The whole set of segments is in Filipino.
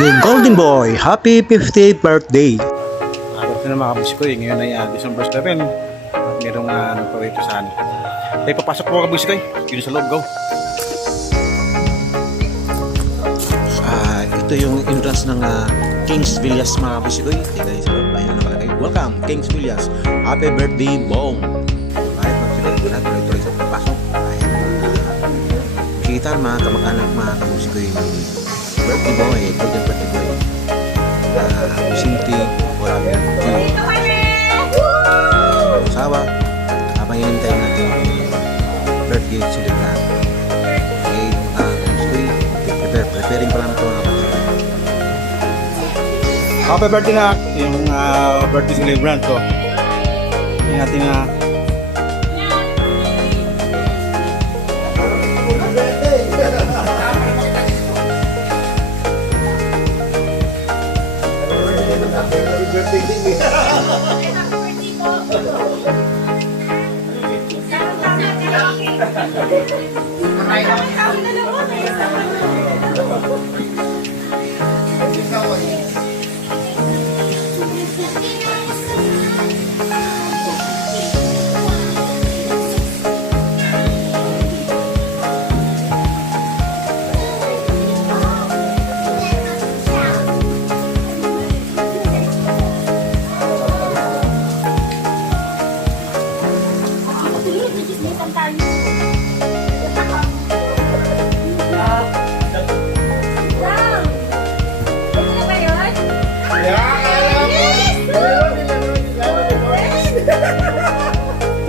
ni Golden Boy. Happy 50th birthday! Agad na mga kabusikoy, ngayon ay December 11 at merong nagpawito sa anin. Tayo papasok po mga kabusikoy, dito sa loob, go! Ito yung entrance ng Kings Villas mga kabusikoy. Tingnan sa loob, ayan nakalagay. Welcome Kings Villas, happy birthday Bong! Kahit mga kabusikoy, tuloy-tuloy sa papasok. Ayan, kita mga kamag-anak mga kabusikoy. Birthday boy, golden birthday boy. Sinti, marami ng asawa. Habang hinintay natin yung birthday celebrant. Okay, preparing pa lang ito mga kapatid. Happy birthday na yung birthday celebrant ko. Hindi natin na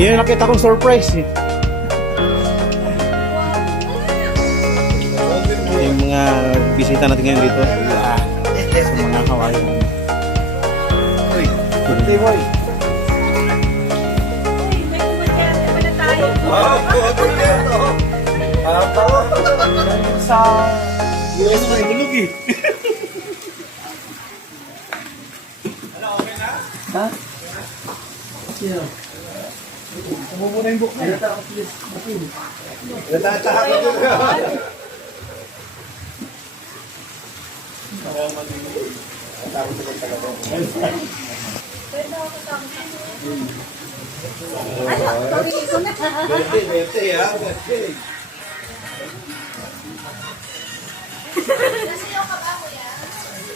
yun yung nakita kong surprise eh. Yung mga bisita natin ngayon dito sa mga Hawaiian. Uy, birthday boy. May kumadyarte pa na tayo. Sa US may bulog eh. Ano, okay na? Ha? Yeah. Muna yung book na. Natataha ko doon. Ano? Pag-ibig ko na. Bete ha, bete.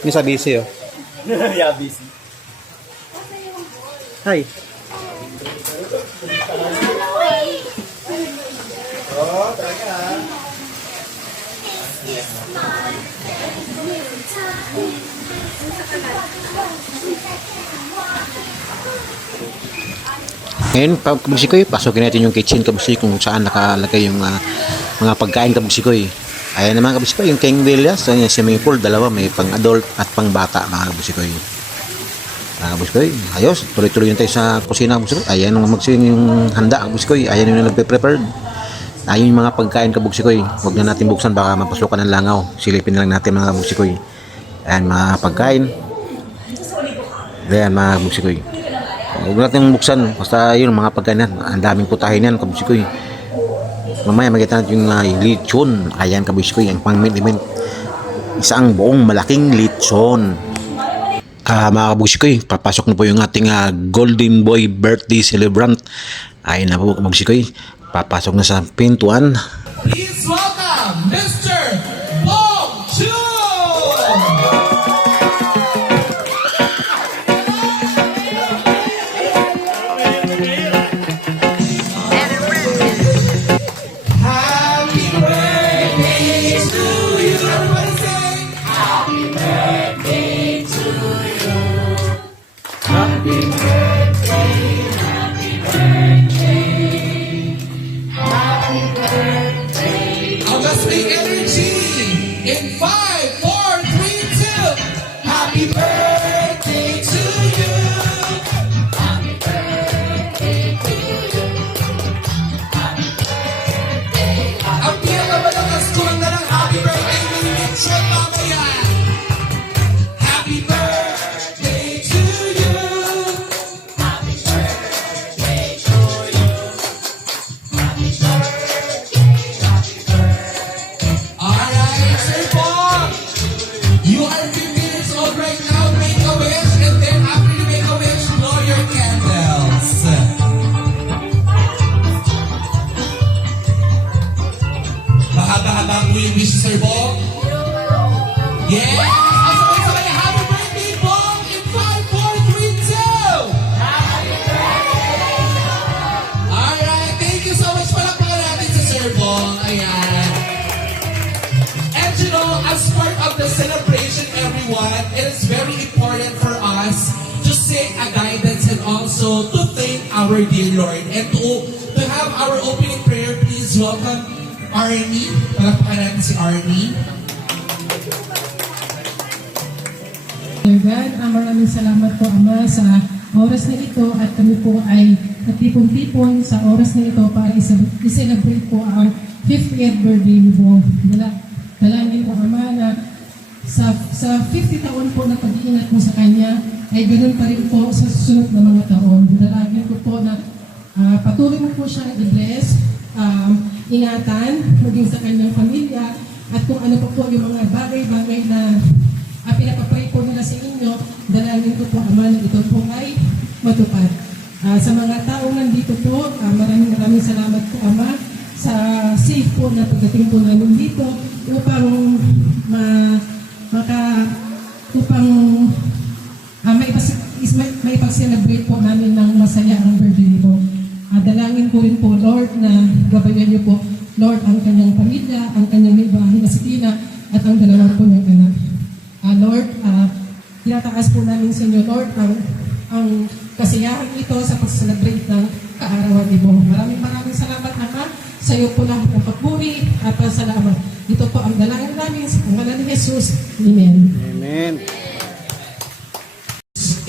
Ini sa busy oh. Yeah, busy. Hi. Oh, talaga ha. Ngayon, kabusikoy, pasokin natin yung kitchen kabusikoy kung saan nakalagay yung mga pagkain kabusikoy. Ayan naman kabusikoy, yung King Villas, yung swimming pool, dalawa, may pang adult at pang bata mga kabusikoy. Kabusikoy, ayos, tuloy-tuloy yun tayo sa kusina kabusikoy. Ayan yung magsiling yung handa kabusikoy, ayan yung nagpe-prepared. Ayun yung mga pagkain kabusikoy. Huwag na natin buksan, baka mapasukan ng langaw. Silipin na lang natin mga kabusikoy. Ayan mga pagkain. Ayan mga kabusikoy. Huwag natin buksan, basta yun mga pagkain yan. Ang daming putahin yan kabusikoy. Mamaya makita natin yung lechon. Ayan kabusikoy, ang pang-mint. Isang buong malaking lechon. Mga kabusikoy, papasok na po yung ating Golden Boy birthday celebrant. Ayun na po kabusikoy, papasok na sa pintuan. Please welcome Mr. Bong Joon! Happy birthday to you. Everybody sing. Happy birthday to you. Happy birthday. Happy birthday. Happy birthday. I'll just speak every are 50 years old right now, make a wish, and then after you make a wish, blow your candles. Mahaba-haba po yung wish, Sir Bong. Yes! Ang sabay-sabay, happy birthday, Bong! In 5, 4, 3, 2! Alright, thank you so much. Palakpakan natin si Sir Bong. Ayan. And you know, as part of the celebration, everyone, it is very important for us to seek a guidance and also to thank our dear Lord. And to have our opening prayer, please welcome Arnie. Palakpakan natin si Arnie. Dear God, maraming salamat po Ama sa oras na ito at kami po ay natipon-tipon sa oras na ito para i-celebrate po ang 50th birthday ni Bong. Dalangin po Ama na sa 50 taon po na pag-iingat mo sa Kanya ay ganoon pa rin po sa susunod na mga taon. Dalangin ko po na patuloy mo po siya i-bless, ingatan, maging sa kanyang pamilya at kung ano po yung mga bagay-bagay na pinapapray po nila sa inyo, dalangin ko po Ama na ito po ay matupad. Sa mga taong nandito po, maraming salamat po Ama sa safe po na pagdating po namin dito upang may pag-celebrate po namin ng masaya ang birthday nito. Dalangin ko rin po Lord na gabayan niyo po Lord ang kanyang pamilya, ang kanyang may bahay na si Tina at ang dalawa po niyang anak. Lord, tinataas po namin sa inyo, Lord, ang kasiyahan ito sa pag-celebrate ng kaarawan ni Bong. Maraming salamat Ama. Sa iyo po lahat ng pagpuri at pasalamat. Ito po ang dalangin namin sa pangalan ni Jesus. Amen. Amen.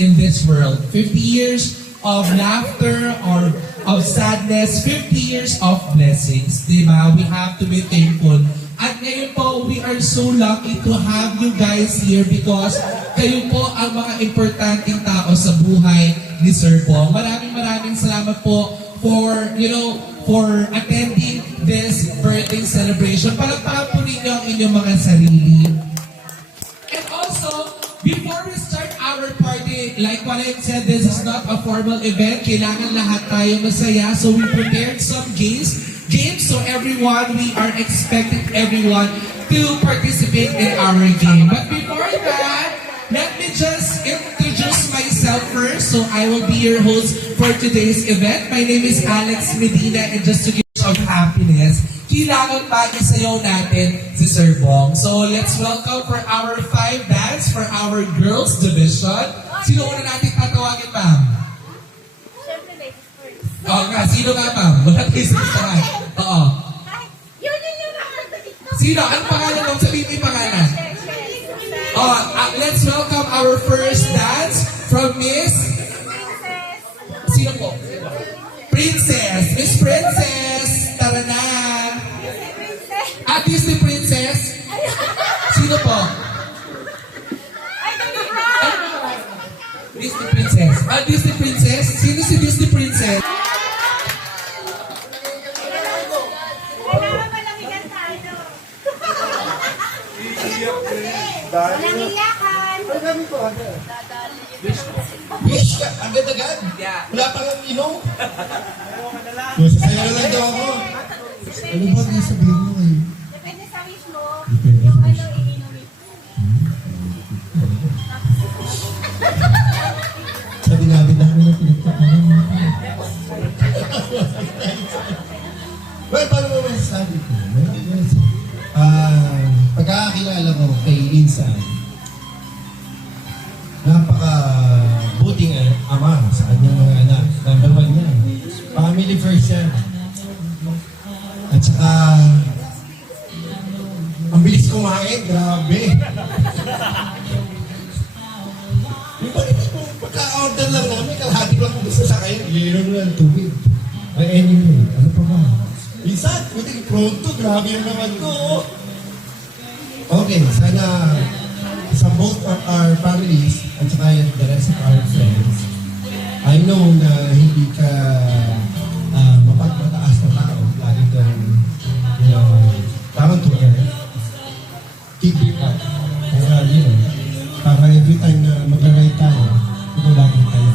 In this world, 50 years of laughter or of sadness, 50 years of blessings. Diba? We have to be thankful. At ngayon po, we are so lucky to have you guys here because kayo po ang mga importanteng tao sa buhay ni Sir Bong. Maraming salamat po for attending this birthday celebration. Palagpakan po ninyo ang inyong mga sarili. And also, before we start our party, like what I said, this is not a formal event. Kailangan lahat tayo masaya. So we prepared some games, so everyone, we are expecting everyone to participate in our game. But before that, let me just introduce myself first. So I will be your host for today's event. My name is Alex Medina, and just to give you some happiness, kailangan ba isayaw natin si Sir Bong. So let's welcome for our 5 bands for our girls division. Sino una natin tatawagin, ma'am? Siyempre, ladies first. Oo nga, sino nga, ma'am? Wala kayo sinasahan. Oo. Yun yung nakakita dito. Sino? Anong pangalan mo? Sabihin mo yung pangalan. Let's welcome our first dance from Miss... Sino po? Princess. Miss Princess. Tara na. Disney Princess. Sino po? Disney Princess. Disney Princess. Sino si Disney Princess? Kailangan malakigan tayo. Walang iyakan. Wish ka, agad-agad. Wala pa kang inom. Masasaya lang daw ako. Ano ba ang sabihin mo kayo? Depende sa wish mo. Yung ano ininumin. Sabi namin dami na pinagkakaroon mo. Well, paano mo masasabi ko? Pagkakakilala ko kay Insan, napaka-buting ama sa kanyang mga anak. Number 1 yan. Family first yan. At saka, ang bilis kumain, grabe. Yung bakit kung pagka-order lang namin, kalahati lang kung gusto sa kayo, iinom na ng tubig. Anyway, ano pa ba? Insan, puting pronto, grabe yung naman ko. Okay, sana sa both of our families at saka the rest of our friends, I know na hindi ka mapagmataas na tao, lagi kang, down to earth. Keep it up. Kaya, every time na mag-ride tayo, ikaw lagi tayo.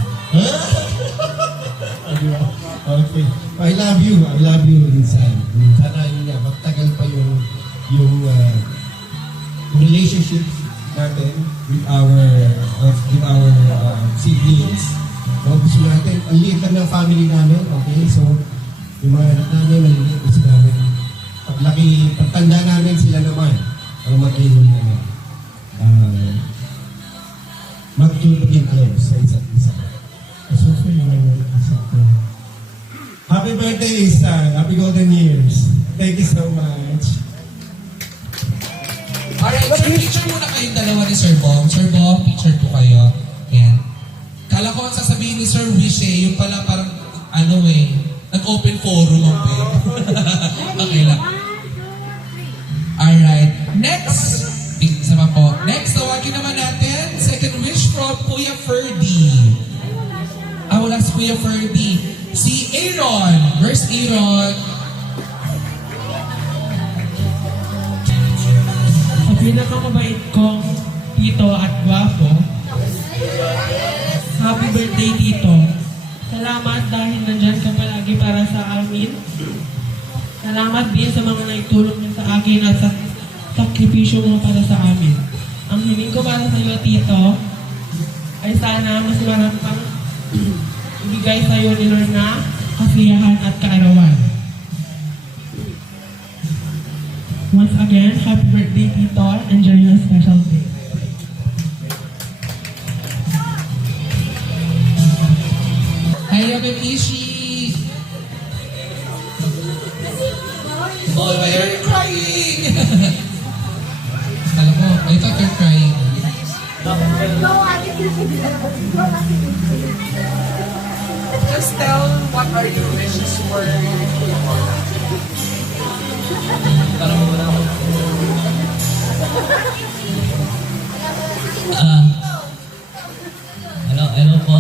Okay. I love you inside. Sana yun nga, magtagal pa yung relationship natin with our siblings. No, gusto natin, ang liit lang ng family namin, okay? So, yung mga anak namin, maliliit gusto namin. Pagtanda namin sila naman, ang maging, magtulogin close sa isa't isa. So, happy birthday, Isang. Happy golden years. Thank you so much. Alright, sir, picture muna kayong dalawa ni Sir Bong. Sir Bong, picture po kayo. Yan. Kala ko ang sasabihin ni Sir Wish yung pala parang, nag-open forum ang babe. Okay lang. Alright, next. Isa pa po. Next, tawagin naman natin, second wish from Kuya Ferdy. Wala si Kuya Ferdy. Si Aaron. Where's Aaron? Sa pinakamabait kong tito at gwapo, happy birthday, tito. Salamat dahil nandyan ka palagi para sa amin. Salamat din sa mga naitulong niyo sa akin at sa sakripisyo mo para sa amin. Ang hiling ko para sa iyo, tito, ay sana mas marami pang ibigay sa iyo ni Lord na kasiyahan at kaarawan. Once again, happy birthday, Tito. Enjoy your special day. Hello, Ma'am Ishi. Oh, why are you crying? Alam mo, I thought you're crying. Just tell what are your wishes for Hello po.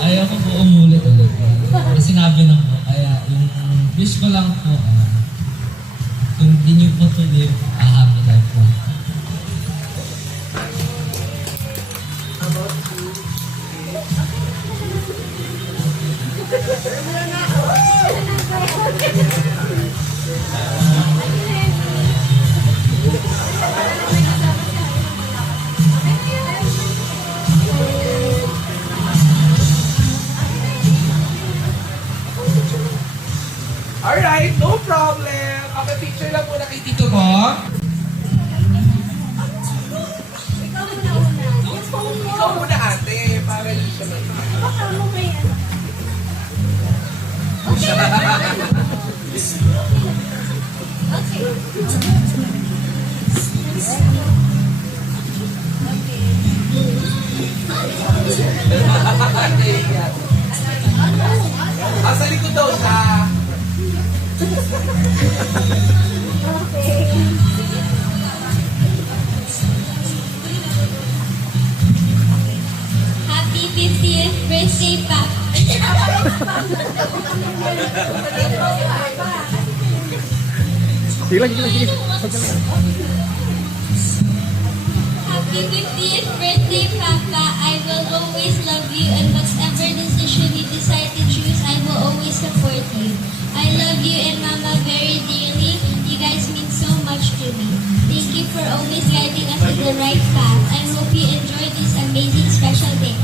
Ayaw ko po umulit ulit. Kasi sinabi na po, kaya yung wish ko lang po, continue po to live a happy life po. Alright, no problem. Okay, picture lang muna kay Tito Bong. Ikaw muna ate, para hindi siya Baka mo ba yan? Sa likod daw siya. Happy 50th birthday, Pap. Sige lang. Happy 50th birthday, Papa. I will always love you, and whatever decision you decide to choose, I will always support you. I love you and Mama very dearly. You guys mean so much to me. Thank you for always guiding us in the right path. I hope you enjoy this amazing special day.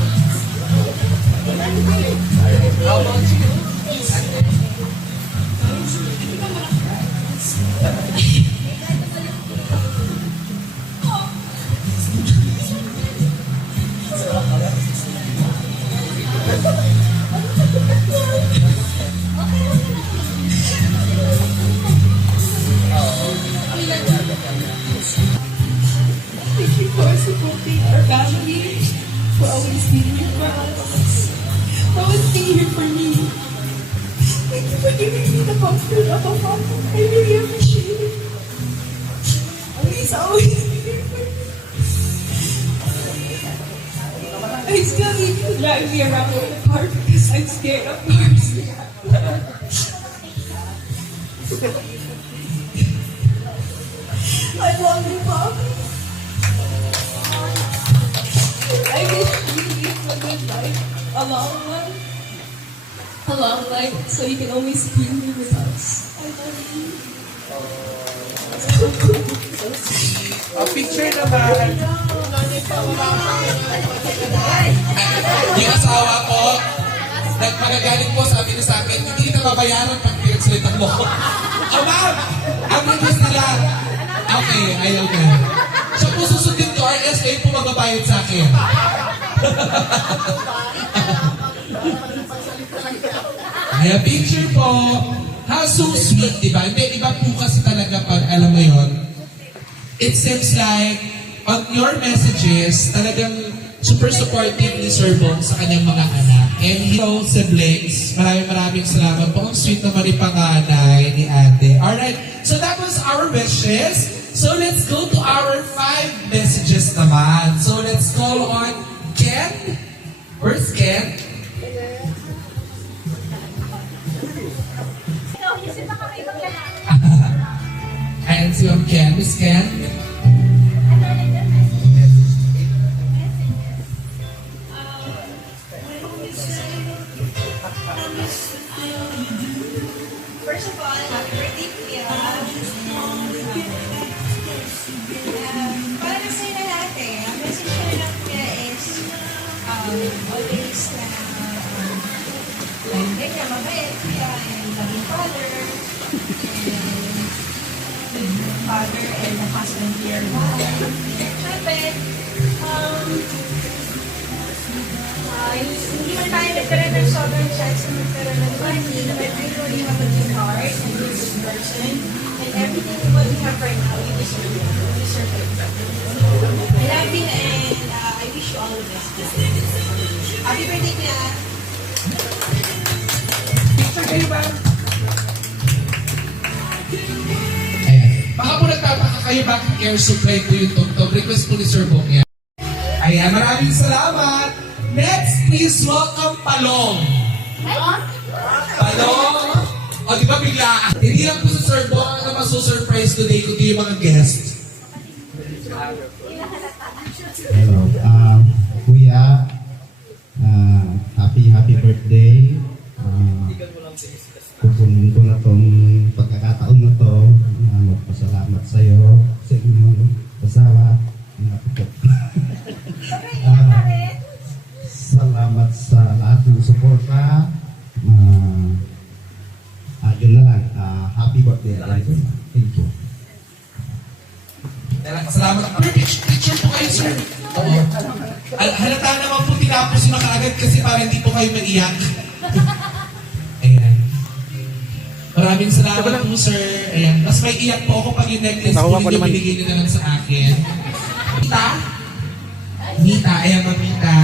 How about you? Thank you for supporting our family, for always being here for us, for always being here for me. Thank you for giving me the comfort of a father. I really appreciate it. Always be here for me. I still need to drive me around in the car because I'm scared of cars. long one. A long life, so you can always be here with us. I love you. Picture naman. Yung asawa ko, nagpagagalit po, sabi niya sa akin, hindi na mabayaran pag pinagsalitan mo. Oh, ma'am! Ang release na lang. Okay, ayaw na. Siya po susundin ko, RSA po magbabayad sa akin. Kaya picture po, how so sweet, diba? Hindi, iba po kasi talaga pag alam mo yon. It seems like on your messages, talagang super supportive ni Sir Bong sa kanyang mga anak. And hello, siblings. Maraming salamat po. Ang sweet naman ni panganay ni ate. Alright, so that was our wishes. So let's go to our 5 messages naman. So let's call on Ken. Where's Ken? Ayan si Ma'am Ken. Miss Ken? First of all, happy birthday, Kuya. Para na sa'yo na lahat eh. Ang message ko lang, Kuya, is always na like niya, mabait, Kuya, and loving father, and a husband to your wife. Siyempre, hindi man tayo nagkaroon ng sobrang chance na magkaroon ng money, but I know you have a good heart and you're a good person, and everything what you have right now, you deserve it. You deserve it. I love you and I wish you all the best. Happy birthday, Kuya! Picture kayo ba? Ayan. Baka po nagtataka kayo bakit air supply ko yung tugtog. Request po ni Sir Bong yan. Ayan, maraming salamat. Next, please welcome Palong. Palong. O, di ba bigla? Hindi lang po sa Sir Bong na maso-surprise today kundi yung mga guests. Hello, Kuya, happy birthday. Kukunin ko na tong pagkakataon na to. Magpasalamat sa'yo, sa inyong asawa. Salamat sa lahat ng suporta. Yun na lang. Happy birthday. Thank you. Salamat. Picture po kayo, sir. Oo. Halata naman po tinapos na kaagad kasi para hindi po kayo maiyak. Ayan. Maraming salamat po, sir. Ayan. Mas may iyak po ako pag yung necklace po hindi binigay niyo naman sa akin. Mita? Mita. Ayan, Mamita.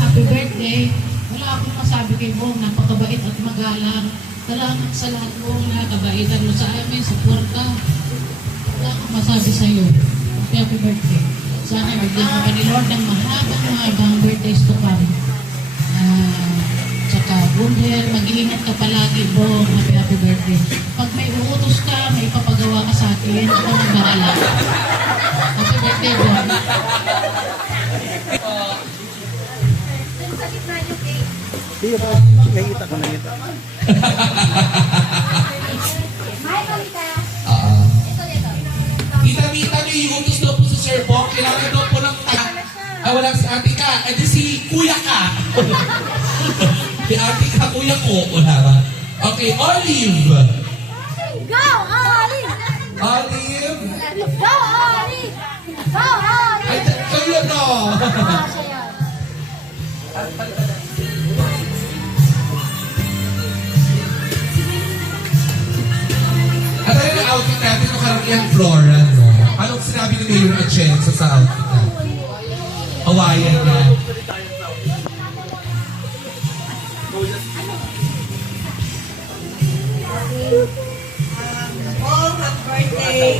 Happy birthday. Wala akong masabi kay Bong. Napakabait at magalang. Salamat sa lahat Bong na kabaitan mo sa amin. Suporta. Wala akong masabi sa iyo. Happy birthday. Sana bigyan ka pa ni Lord ng mahabang birthdays to come. Tsaka Bundel, mag-iingat ka palagi Bong. Happy birthday. Pag may uutos ka, may papagawa ka sa akin. Ako ang bahala. Happy birthday Bong. Nakita ko. Hi, Mamita! Kita-kita niyo yung utos daw po sa Sir Bong. Kailangan daw po ng wala si ate ka. Eh di si kuya ka. Si ate ka, kuya ko. Wala ba? Okay, Olive. Go, Olive! Olive. Go, Olive! Go, Olive! Ay, kayo no. Siya yan. At ayun ang outfit natin ng karakiang Flora, no? Anong sinabi ni Mayor Atienza sa outfit natin? Hawaiian yan. All happy birthday.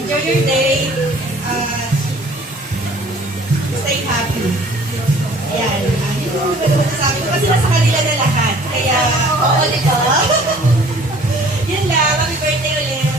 Enjoy your day. Stay happy. Ayan. Yun yung masasabi ko kasi nasa kanila na lahat. Kaya, oo, dito. Yun lang. Happy birthday ulit.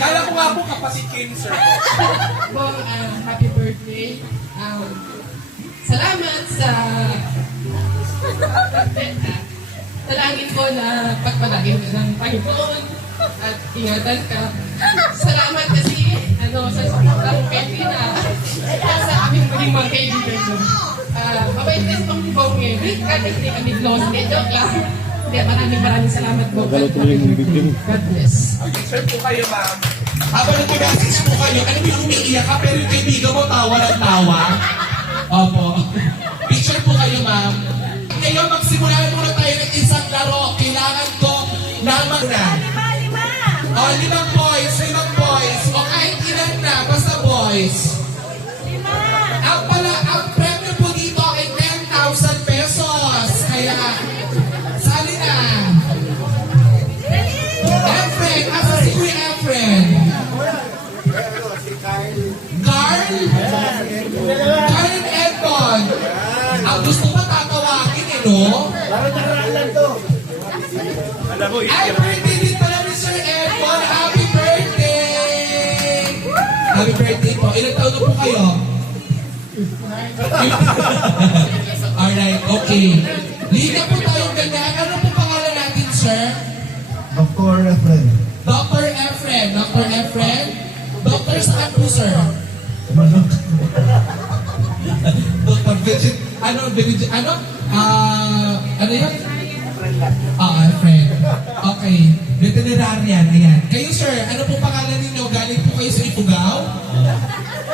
Kala ko nga po kapatid kayo ni Sir. Po, happy birthday. Salamat sa talangin ko na pagpalagin ka ng Panginoon at ingatan ka. Salamat kasi sa sobrang pwede na sa aming maging mga kaibigan ko. Mabait din pang bong kahit hindi kami close. Joke lang. Hindi, maraming salamat po. God bless. Okay, sir po kayo, ma'am. Habang nag-message po kayo, ano yung umiiyak ka, pero yung kaibigan mo tawa ng tawa? Opo. Picture po kayo, ma'am. Ngayon, magsimula muna tayo ng isang laro. Kailangan ko naman na. O, 5 boys. O kahit ilan na, basta boys. Ang premyo po dito ay 10,000 pesos. Kaya, sali na. Efren, asa si Kuya Efren? Carl and Edmond. Ang gusto mo tatawagin no? Ay, birthday din pala ni Sir Edmond. Happy birthday! Happy birthday po. Ilang taon na po kayo? Alright, okay. Liga po tayong ganyan. Ano po pangalan natin, sir? Dr. Efren. Dr. Efren. Dr. Efren? Doctor saan po, sir? Dr. Virgin. Ano yun? Efren. Okay. Veterinarian. Ayan. Kayo, sir, ano po pangalan ninyo? Galing po kayo sa Ifugao?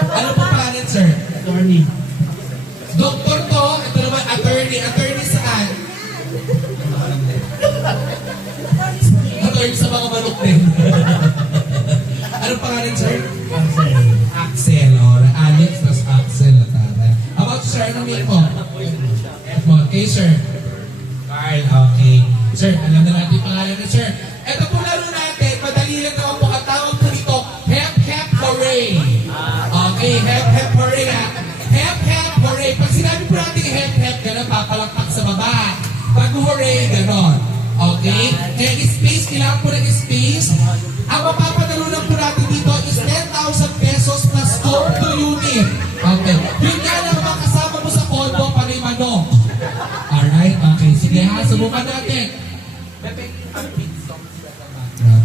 Ano po pangalan, sir? Attorney. Doktor to. Ito naman, attorney. Attorney saan? Attorney sa mga manok din. Anong pangalan, sir? Axel. Or Alex, tas Axel. How about you, sir? Anong name mo? Edmond. Okay, sir. Carl. Okay. Sir, alam na natin yung pangalan ni sir. Ito po laro natin. Madali lang naman po. Ang tawag po dito, Hep Hep Hooray. Okay, Hep Hep Hooray ha. Hep Hep Hooray. Pag sinabi po natin Hep Hep, gano'n papalakpak sa baba. Pag hooray, gano'n. Okay? Kaya space, kailangan po ng space. Ang mapapanalunan po natin dito is 10,000 pesos plus home to unit. Okay. Yun nga lang mga kasama mo sa kondo, panay manok. Alright, okay. Sige ha, subukan natin.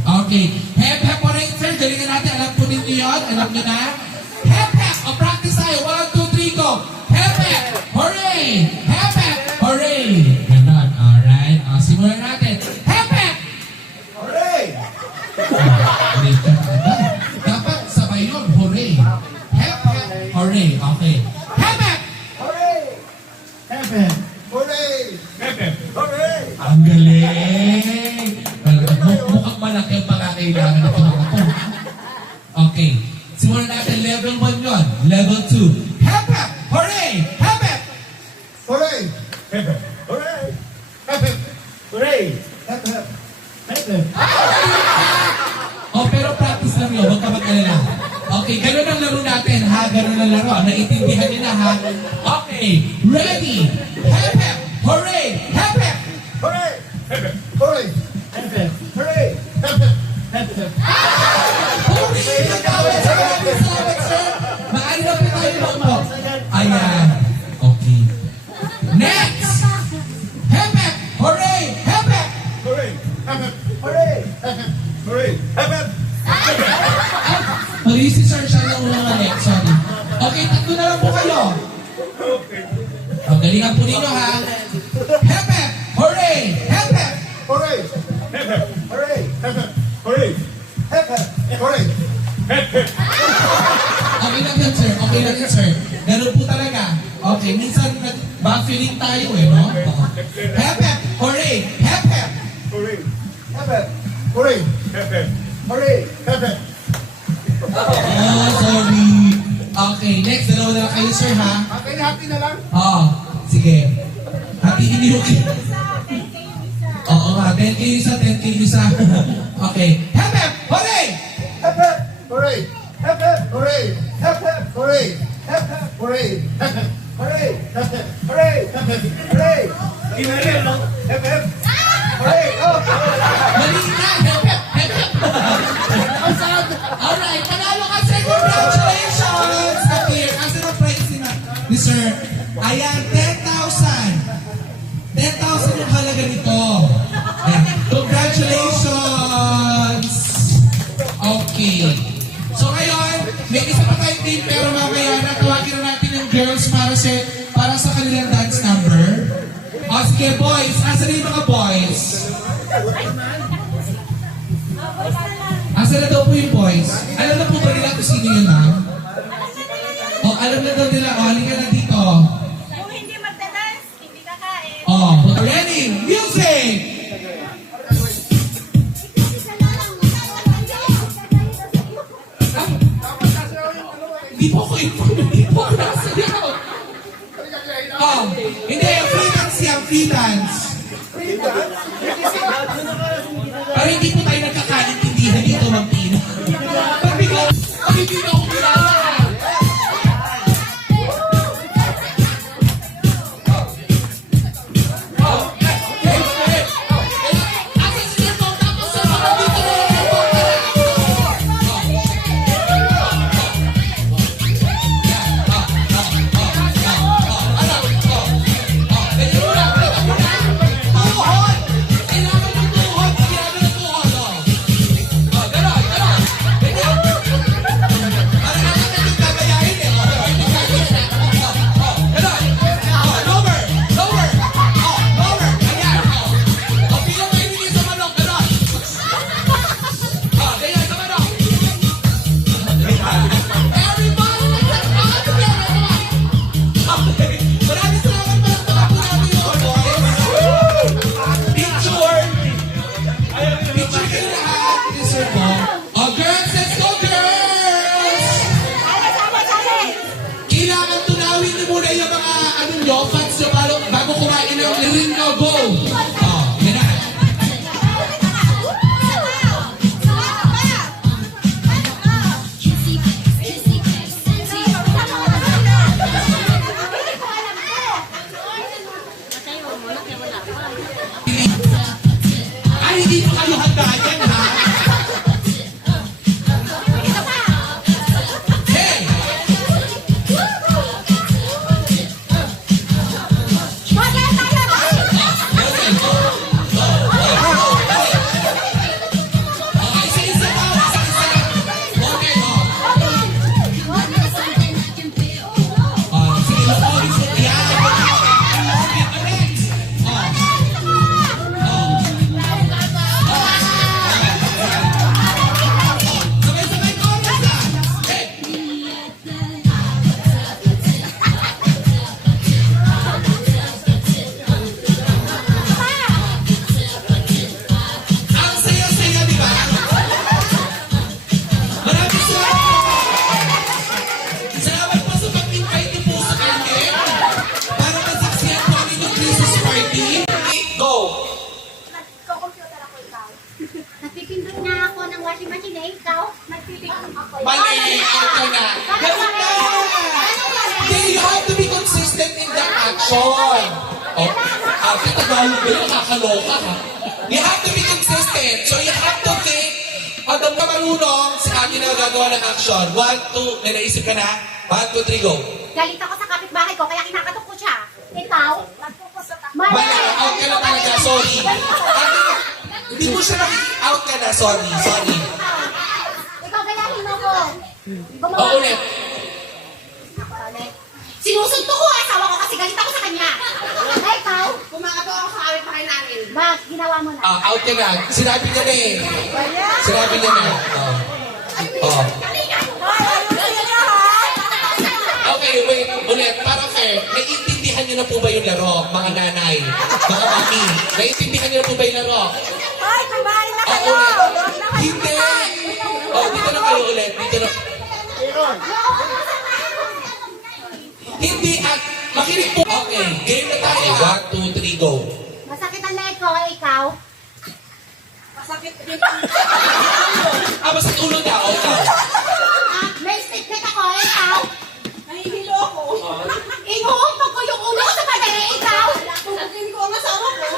Okay. Hep hep hooray, sir. Galingan natin. Alam po ninyo yun? Alam nyo na? Hep hep. O practice tayo. 1, 2, 3, go. Hep hep hooray. Hep hep hooray. Ganon. Alright. Simulan natin. Hep hep Hooray! Dapat sabay yun. Hooray. Hep hep hooray. Okay. Hep hep. Hooray! Heaven! Hooray! Heaven! Hooray! Ang galing! Mukhang malaki ang pangangailangan ng mga to. Okay. Simulan natin level 1 yun. Level 2. Hep hep! Hooray! Hep hep! Hooray! Heaven! Hooray! Heaven! Hooray! Heaven! Heaven! Oh, pero practice lang yun. Huwag ka mag-alala. Okay, ganun ang laro natin, ha? Ganun ang laro. Naiintindihan niyo na, ha? Okay. Ready? Hep hep! Hooray! Hep hep! Hooray! Heaven! Hooray! Heaven! Hooray! Heaven! Heaven! Hooray! Nagkawin sa maraming salamat, sir! Maaari na po tayo lang po. Ayan. Okay. Next! Hep hep! Hooray! Hep hep! Hooray! Heaven! Hooray! Heaven! Hooray! Heaven! Mali si sir siya na unang ulit. Sorry. Okay, tatlo na lang po kayo. O, galingan po ninyo, ha? Hep hep! Hooray! Hep hep! Hooray! Heaven! Hooray! Heaven! Hooray! Heaven! Hooray! Heaven! Okay lang yan, sir. Okay lang yan, sir. Ganun po talaga. Okay, minsan nag-buffering tayo, no? Hep hep! Hooray! Hep hep! Hooray! Heaven! Hooray! Heaven! Hooray! Heaven! Oh, sorry. Okay, next. Dalawa na lang kayo, sir, ha? Happy na lang. Oo. Sige. Hatiin niyo. Oo nga. 10K isa, 10K isa. Okay. Hep, hep! Hooray! Hep, hep, hooray! Hep, hep, hooray! Hep, hep, hooray! Hep, hep, hooray! Hep, hep, hooray! Hep, hep, hooray! Hep, hep, hooray! Hep, hep, hooray! Oh! Mali na! Hep, hep! Hep, hep! Alright. Panalo ka, sir. Congratulations! Okay. Asa na prize ni sir? Ayan, 10,000. 10,000 yung halaga nito. Ayan. Congratulations! Okay. So ngayon, may isa pa tayong team pero mamaya natawagin na natin yung girls para sa kanilang dance number. O sige, boys. Asa na yung mga boys? Asa na daw po yung boys? Alam na po ba nila kung sino yun, ha? O, alam na daw nila. O, halika na dito. Kung hindi magdadance, hindi kakain. O, ready? Music! Hindi po ko informed. Hindi po ko nasayaw. Oh, hindi. Free dance yan. Free dance. Para hindi po tayo nagkakaintindihan dito, Ma'am Tina. Pag bigla, hindi na ako kilala. Bago kumain ng lirin nyo, go! Oh, yan na. Ay, hindi pa kayo handa yan, ha? Hey! Nagpipindot na ako ng washing machine na ikaw. Nagpipindot ako. Mali! Out ka na! Ganun na! Then you have to be consistent in the action. Oh, kita Tagalog ba yung nakakaloka, ha? You have to be consistent. So you have to think, pag ang marunong, sa akin na gagawa ng action. 1, 2, may naisip ka na? 1, 2, 3, go. Galit ako sa kapitbahay ko, kaya kinakatok ko siya. Ikaw, Mali! Out ka na talaga, sorry. Hindi mo siya out ka na, sorry. Ikaw gayahin mo ko. O, ulit. Sinusunto ko asawa ko kasi galit ako sa kanya. Ay, ikaw, kumakato ako sa awit pakay namin. Bak, ginawa mo na. Out ka na. Sinabi niya na eh. Sinabi niya na. Oh. Okay, wait. Ulit. Para fair. Naiintindihan niyo na po ba yung laro, mga nanay? Mga mami. Naiintindihan niyo na po ba yung laro? Ay, kumain na kayo. Hindi. Oh, dito na kayo ulit. Dito na. Hindi at makinig po. Okay, game na tayo. 1, 2, 3, go. Masakit ang leg ko, ikaw? Masakit din. Basta ulo daw. May stick ako, ikaw? Nahihilo ako. Inuumpag ko yung ulo ko sa padali, ikaw? Tugugin ko ang asawa ko.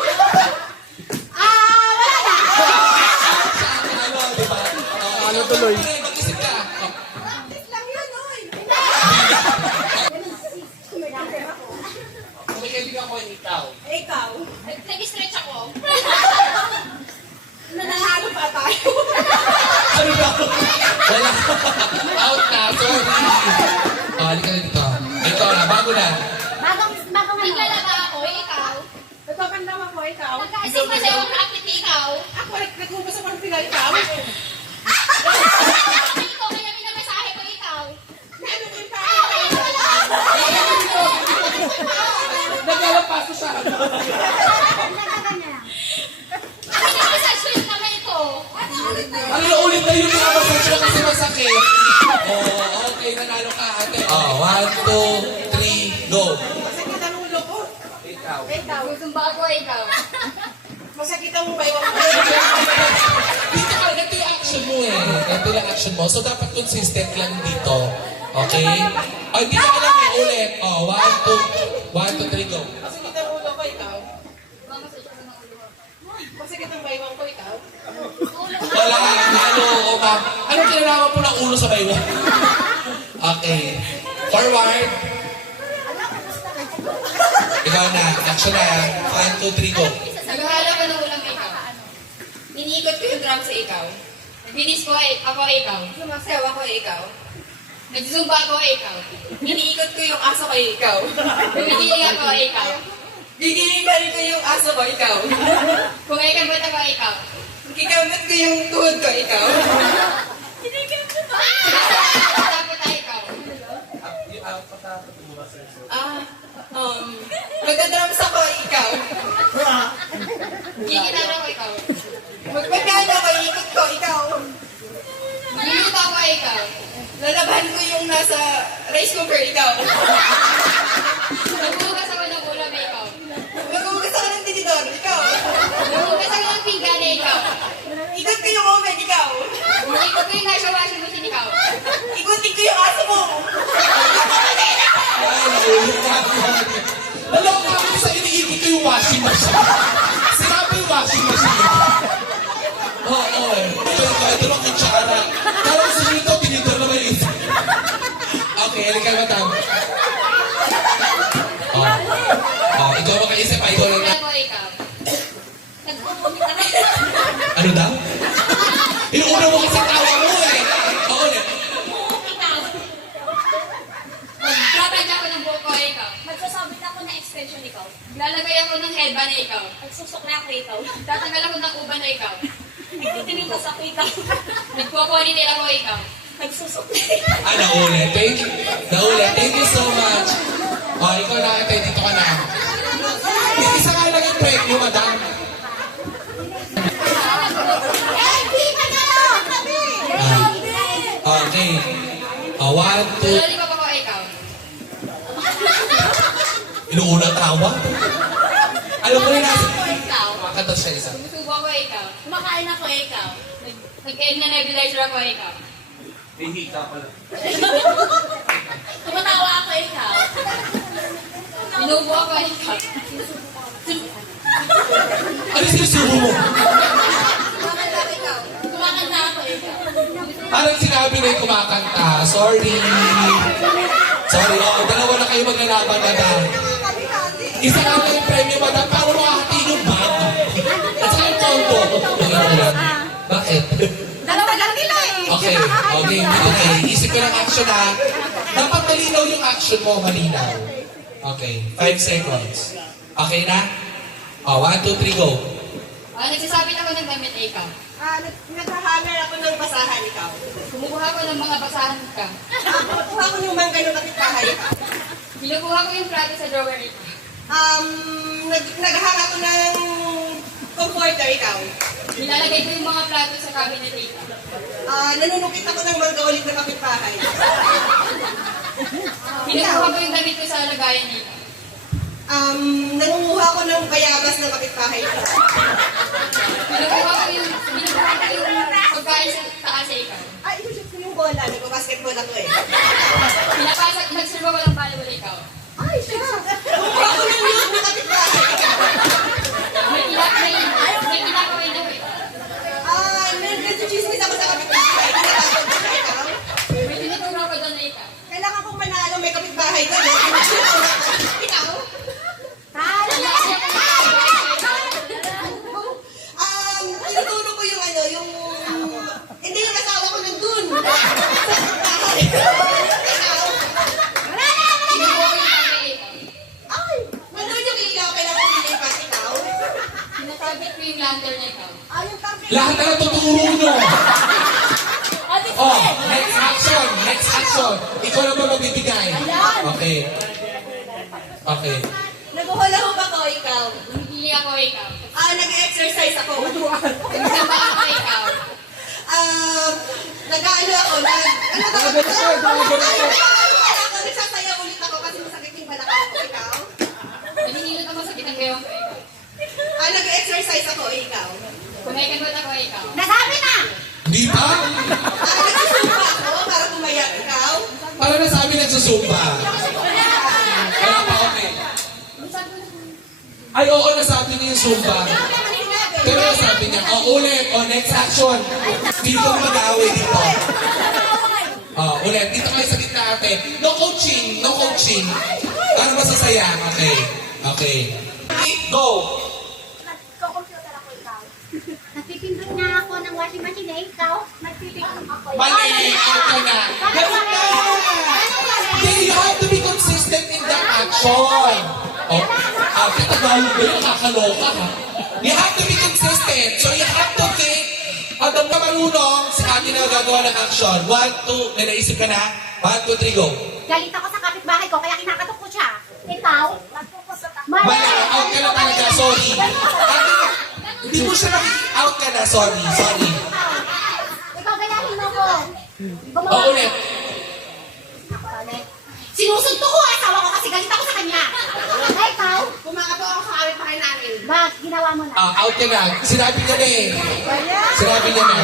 Wala na. Ano, diba? Ano tuloy? Mag-isip ka. Practice lang yun, oy. Kumikilig ako ikaw. Ikaw. Nag-stretch ako. Nanahalo pa tayo. Ano ba? Wala. Out na. Sorry. Halika na dito. Ito na. Bago na. Bagong ano? Naglalaba ako, ikaw. Nagpapandam ako, ikaw. Nag-aasing pa sa'yo ang kapit ikaw. Ako, naghugas ako ng pila, ikaw. Ikaw, kaya minamasahe ko ikaw. Ano yung Naglalapaso siya. Minamassage ko yung kamay ko. Ano na ulit na yung pinapasage ko kasi masakit? Okay. Nanalo ka ate. 1, 2, 3, go. Masakit ang ulo ko. Ikaw. Ikaw. Sumba ko, ikaw. Masakit ang baywang ko. Dito ka, ganito yung action mo eh. Ganito yung action mo. So, dapat consistent lang dito. Okay? Hindi na alam eh. Ulit. 1, 2, 3, go. Masakit ang ulo ko, ikaw. Masakit ang baywang ko, ikaw. Wala. Ano, ma'am? Anong kinalaman po ng ulo sa bayo? Okay. Forward. Ikaw na. Action na. 1, 2, 3, go. Naghahanap ko ng ulam ikaw. Iniikot ko yung drum sa ikaw. Binis ko ako ikaw. Sumasayaw ako ikaw. Nagzumba ako ikaw. Iniikot ko yung aso ko ikaw. Nagigiling ako ikaw. Gigilingan ko yung aso ko ikaw. Kung ikamot ako ikaw. Kikamot ko yung tuhod ko ikaw. Tapos ikaw. Magdadrums ako ikaw. Gigitara ko ikaw. Magpagkano ako, ikot ko ikaw. Magluluto ako ikaw. Lalaban ko yung nasa rice cooker ikaw. Maghugas ako ng ulam ikaw. Maghugas ako ng tinidor ikaw. Maghugas ako ng pinggan ikaw. Ikot ko yung oven ikaw. Ikot ko yung nasa washing machine ikaw. Ikutin ko yung aso mo. Alam mo kami sa iniikot ko yung washing machine. Sinabi yung washing machine. Oo. Ito lang kutsara. Parang sa dito, tinidor na may isa. Okay, halika matang. Ikaw makaisip, ikaw lang na. Ako ikaw. Ano daw? Inuuna mo kasi tawa mo eh. Ulit. Magtatadya ako ng buhok ko ikaw. Magsasabit ako ng extension ikaw. Lalagay ako ng headband na ikaw. Magsusok na ako ikaw. Tatanggal ako ng uban na ikaw. Nagtitimitas ako ikaw. Nagpo-ponytail ako ikaw. Nagsusok na ikaw. Naulit. Thank you. Naulit. Thank you so much. Ikaw na ate, dito ka na. Isa nga lang yung premyo, madam. Okay. 1, 2. Lollipop ako ikaw. Inuuna tawa. Alam mo rin nasa. Ikaw. Makatas siya isa. Sumusubo ako ikaw. Kumakain ako ikaw. Nag-end na nebulizer ako ikaw. Hihika pala. Tumatawa ako ikaw. Inubo ako ikaw. Ano sinusubo mo? Kumakanta ako ikaw. Kumakanta ako ikaw. Parang sinabi na yung kumakanta. Sorry. Sorry. Dalawa na kayo maglalaban, madam. Isa nga lang yung premyo, madam. Paano makakati yung bag? At saka yung konto. Bakit? Dalawa lang nila eh. Okay. Isip ko ng action ha. Dapat malinaw yung action mo, malinaw. Okay. 5 seconds. Okay na? 1, 2, 3, go. Nagsasabit ako ng gamit ikaw. Naghahanger ako ng basahan, ikaw. Kumukuha ko ng mga basahan ka. Kuha ko yung mangga ng kapitbahay, ikaw. Kinukuha ko yung plato sa drawer ikaw. Naghahang ako ng comforter, ikaw. Nilalagay ko yung mga plato sa cabinet ikaw. Nanunukit ako ng mangga ulit na kapitbahay. Pinakuha ko yung damit ko sa lagayan nila. Nangunguha ako ng bayabas ng kapitbahay. Pinakuha ko yung pagkain sa taas sa ikaw. Ay, isusot ko yung bola. Nagbabasketball ako eh. Nagsurba ko lang volleyball ikaw. Ay, siya. Nangunguha ko ng yun ng kapitbahay. May kinakaway na ko ikaw. Medyo chismis ako sa kapitbahay. Tinatawag ko siya ikaw. May tinuturo ko doon na ikaw. Kailangan kong manalo, may kapitbahay ka. Ikaw? Tinuturo ko yung hindi yung asawa ko nandun. Ikaw? Kinuha ko yung tagay ikaw. Ay, nandun yung ilaw. Kailangan ko nilipas ikaw. Sinasabit ko yung lantern na ikaw. Ay, yung target. Lahat na natuturo nyo. Oh, next action. Next action. Ikaw na ba magbibigay? Okay. Okay. Nag-hula-hoop ako, ikaw. Hindi ako ikaw. Nag-exercise ako. Nagsamba ako ikaw. Nag-ano ako, nagsasayaw ulit ako kasi masakit yung balakang ko, ikaw. Naninilot ako sa pinagayong ko ikaw. Nag-exercise ako, ikaw. Kumikagot ako ikaw. Nasabi na! Hindi pa? Nagsusumpa ako para pumayat, ikaw. Para nasabi nagsusumba. Kaya pa okay. Ay, oo, nasabi niya yung sumba. Pero nasabi niya, ulit, next action. Dito mag-away dito. Ulit, dito kayo sa gitna ate. No coaching, no coaching. Para masasaya. Okay, okay. Go! Nagko-computer ako ikaw. Nagpipindot na ako ng washing machine na ikaw. Nagpipindot ako. Mali! Out ka na! Ganun na! Then you have to be consistent in the action. Tagalog ba yung nakakaloka ha? You have to be consistent. So you have to think, at ang marunong sa atin na gagawa ng action. 1, 2, may naisip ka na? 1, 2, 3, go. Galit ako sa kapitbahay ko, kaya kinakatok ko siya. Ikaw? Mali! Out ka na talaga, sorry. Hindi mo siya out ka na, sorry. Sorry. Ikaw, gayahin mo ko. Ulit. Sinusunto ko asawa ko kasi galit ako sa kanya. Ay, ikaw? Kumakato ako sa kapitbahay namin. Bak, ginawa mo na. Out ka na. Sinabi niya na eh. Sinabi niya na.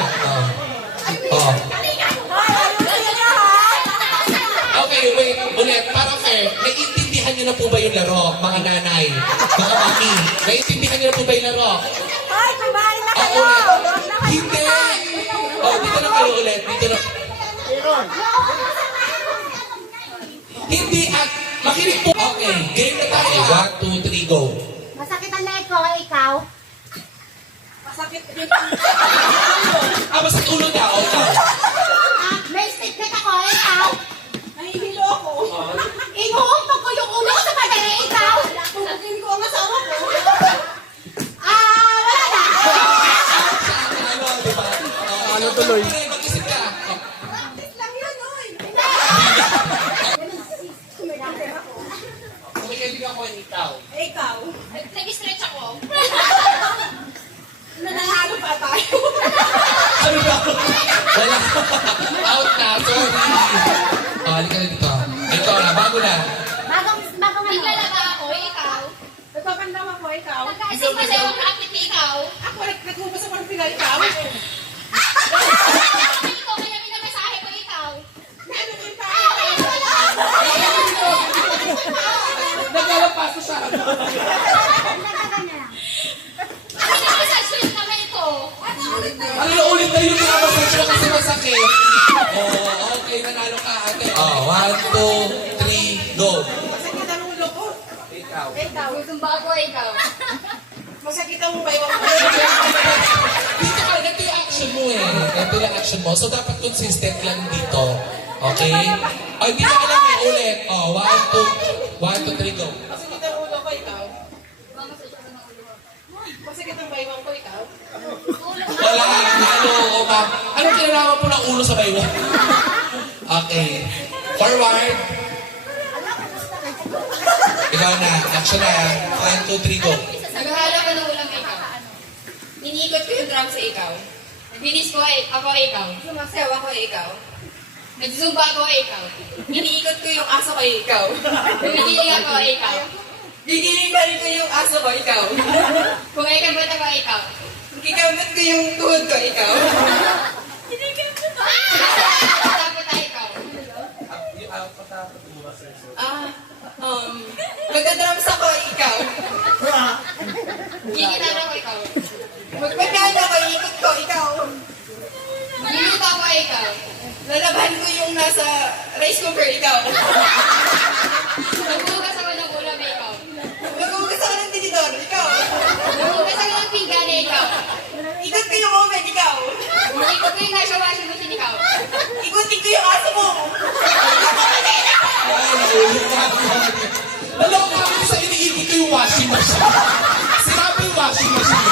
Okay, wait. Ulit. Para fair, naiintindihan niyo na po ba yung laro, mga nanay? Mga mami? Naiintindihan niyo na po ba yung laro? Ay, kumain na kayo! Ulit. Hindi! Dito na kayo ulit. Dito na. Hindi at makinig po. Okay, game na tayo. 1, 2, 3, go. Masakit ang leg ko, ikaw? Masakit din. Masakit ulo daw. May stick net ako, ikaw? Nahihilo ako. Inuumpag ko yung ulo ko sa padere, ikaw? Tungkutin ko ang asawa ko. Wala na. Diba? Ano tuloy? Mag-isip ka. Practice lang yun, oy. Kumikaibigan ko yung ikaw. Ikaw. Nag-stretch ako. Nananalo pa tayo. Ano ba? Wala. Out na. Sorry. Halika na dito. Ito na. Bago na. Bagong naglalaba ako, ikaw? Nagpapandam ako, ikaw. Nag-aasing pa sa'yo ang kapit ni ikaw? Ako, nagubos ako ng pinal, ikaw. Ikaw, kaya minamasahe ko, ikaw? Ano din pa? Naglalapas ko siya. Minamasahe ko yung kamay ko. Ano na ulit na yung pinapasal siya kasi masakit? Okay. Nanalo ka ate. 1, 2, 3, go. Masakit ang ulo ko. Ikaw. Ikaw. Tumba ako, ikaw. Masakit ang baywang ko. Dito ka, ito yung action mo eh. Ito yung action mo. So, dapat consistent lang dito. Okay? Hindi na alam eh. Ulit. 1, 2, 3, go. Masakit ang ulo ko, ikaw. Masakit ang baywang ko, ikaw. Wala. Ano, ma'am? Anong kinalaman po ng ulo sa bayo? Okay. Forward. Ikaw na. Action na. 1, 2, 3, go. Naghahanap ko ng ulang ikaw. Iniikot ko yung drum sa ikaw. Finish ko ako ikaw. Sumasayaw ako ikaw. Nagzumba ako ikaw. Iniikot ko yung aso ko ikaw. Nagigiling ako ikaw. Gigiling pa rin ko yung aso ko ikaw. Kung ikabot ako ikaw. Kikabot ko yung tuhod ko ikaw. Patapot ikaw. Magdadrums ako ikaw. Gigitara ko ikaw. Magpagkaan ako, ikot ko ikaw. Magluluto ako ikaw. Lalaban ko yung nasa rice cooker ikaw. Magbugas ako ng ulam ikaw. Magbugas ako ng tinidor ikaw. Magbugas ako ng pinggan ikaw. Ikot ko yung oven ikaw. Ikot ko yung nasa washing machine ikaw. Ikutin ko yung aso mo. Alam ko kami sa iniikot ko yung washing machine. Sinabi yung washing machine.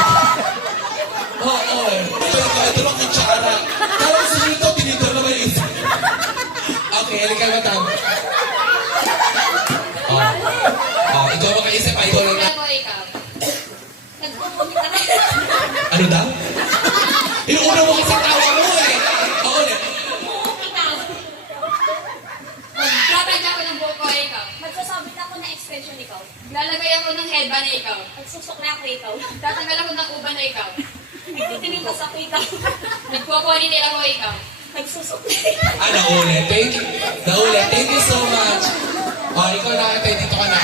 Oo. Ito lang kutsara. Kala ko sa dito, tinidor na may isa. Okay, halika ba tama? Ikaw makaisip, ikaw lang na. Ako ikaw. Ano daw? Inuuna mo kasi tawa mo eh. Oo na. Magtatadya ako ng buhok ko ikaw. Magsasabit ako ng extension ikaw. Lalagay ako ng headband na ikaw. Magsusok na ako ikaw. Tatanggal ako ng uban na ikaw. Nagtitinipas ako ikaw. Nagpo-ponytail ako ikaw. Nagsusok na Naulit. Thank you. Naulit. Thank you so much. Ikaw na ate, dito ka na.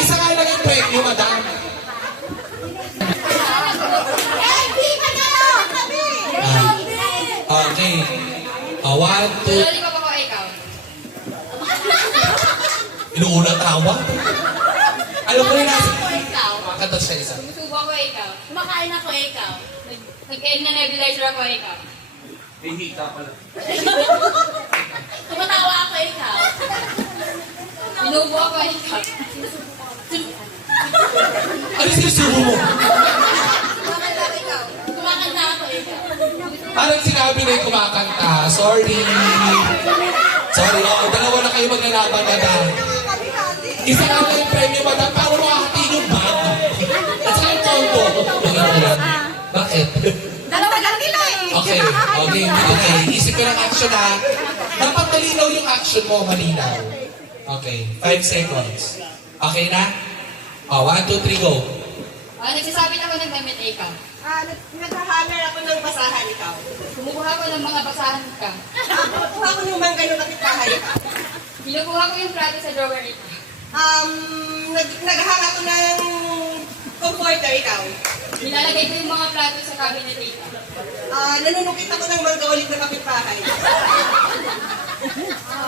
Isa nga lang yung premyo, madam. Okay. 1, 2. Lollipop ako ikaw. Inuuna tawa. Alam mo rin nasa. Ako ikaw. Makatat siya isa. Sumusubo ako ikaw. Kumakain ako ikaw. Nag-end na nebulizer ako ikaw. Tumatawa ako ikaw. Inuubo ako ikaw. Ano sinusubo mo? Kumakanta ako ikaw. Kumakanta ako ikaw. Parang sinabi na yung kumakanta. Sorry. Sorry. Dalawa na kayo maglalaban, madam. Isa nga lang yung premyo, madam. Paano makahatiin yung bag? At saka yung combo. Bakit? Dalawa lang nila eh. Okay. Isip ko ng action ha. Dapat malinaw yung action mo, malinaw. Okay. 5 seconds. Okay na? 1, 2, 3, go. Nagsasabit ako ng damit ikaw. Naghahammer ako ng basahan ikaw. Kumukuha ko ng mga basahan ka. Kuha ko ng mangga ng kapitbahay ikaw. Kinukuha ko yung plato sa drawer ikaw. Naghahang ako ng comforter ikaw. Nilalagay ko yung mga plato sa cabinet ikaw. Nanunukit ako ng mangga ulit ng kapitbahay.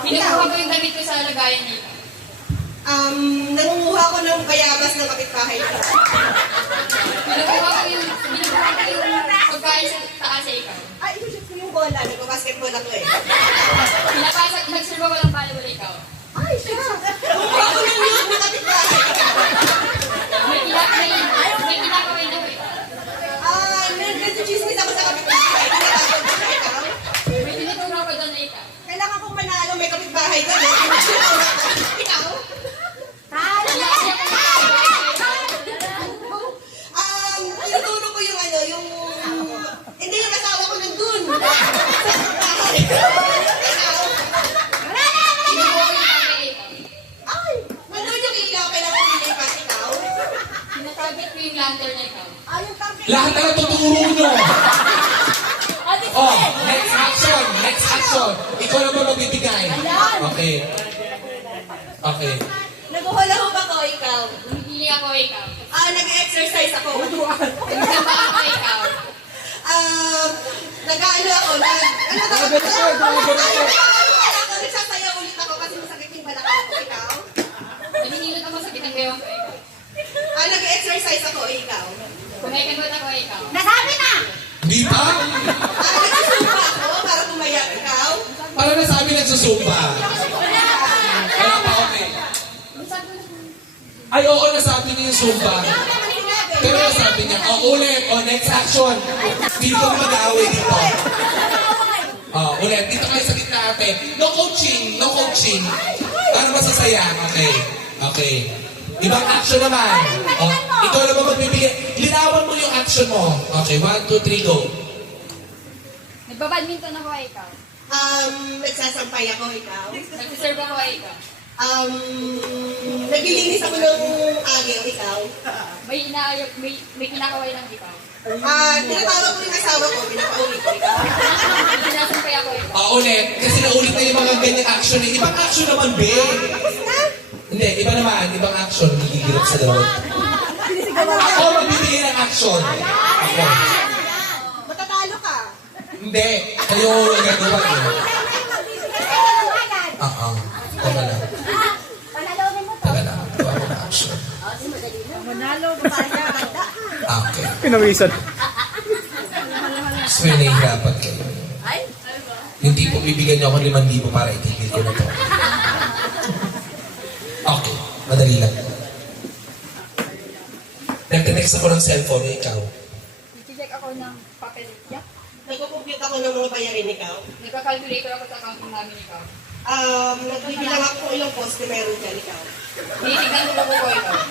Kinukuha ko yung damit ko sa lagayan ikaw. Nangunguha ko ng bayabas ng kapitbahay ikaw. Kinukuha ko yung pagkain sa taas ikaw. Isushoot ko yung bola. Nagbabasketball ako eh. Nagserve ako ng volleyball ikaw. Ay, siya! Nangunguha ko ng milk ng kapitbahay ikaw. May kinakawin ako ikaw. Nagchismis ako sa kapitbahay. Kinatapos ko siya ikaw. May tinituro ko doon na ikaw. Kailangan kong manalo, may kapitbahay ka. Ikaw? Tinuturo ko yung hindi yung asawa ko nandun. Ikaw? Ay! Nandun yung ilaw, kailangan nilipat ikaw? Sinasabit ko yung lantern na ikaw. Lahat na lang tuturo nyo. Next action. Next action. Ikaw na ba magbibigay? Okay. Okay. Nag-hula-hoop ako, ikaw. Hindi ako ikaw. Nag-exercise ako. Nagsamba ako ikaw. Nag-ano ako, nagsasayaw ulit ako kasi masakit yung balakang ko, ikaw. Naninilot ako sa pinagayawang ko ikaw. Nag-exercise ako, ikaw. Kumikabot ako ikaw. Nasabi na! Di ba? Nagsusumpa ako para pumayat, ikaw. Para nasabi nagsusumba. Kaya pa okay. Ay, oo, nasabi niya yung sumba. Pero nasabi niya, ulit, next action. Dito mag-away dito. Ulit, dito kayo sa gitna ate. No coaching. Para masasaya. Okay. Ibang action naman. Ikaw na ba magbibigay? Linawan mo yung action mo. Okay, 1, 2, 3, go. Nagbabadminton ako, ikaw. Nagsasampay ako, ikaw. Nagsiserve ako, ikaw. Naglilinis ako ng agaw, ikaw. May kinakaway ng ikaw. Tinatawag ko yung asawa ko, pinapauwi ko, ikaw. Sinasampay ako, ikaw. Ulit. Kasi naulit na yung mga ganyang action. Ibang action naman, be. Hindi, iba naman. Ibang action. Gigilap sa dalawa. Ako magbibigay ng action. Ako. Matatalo ka. Hindi. Kayo ang gagawa eh. Tama lang. Panalawin mo to. Taga na. Gawa ko na action. Manalo, papaya. Okay. Pinawisan. So, nahihirapan kayo. Yung tipo, bibigyan niyo ako 5,000 para itigil ko na to. Okay. Madali lang. Nagka-text ako ng cellphone, ikaw. Nag-check ako ng papel. Yeah. Nagpo-compute ako ng mga bayarin, ikaw. Nagka-calculator ako sa accounting namin, ikaw. Nagbibilang ako kung ilang poste meron dyan, ikaw. Tinitignan ko po, ikaw.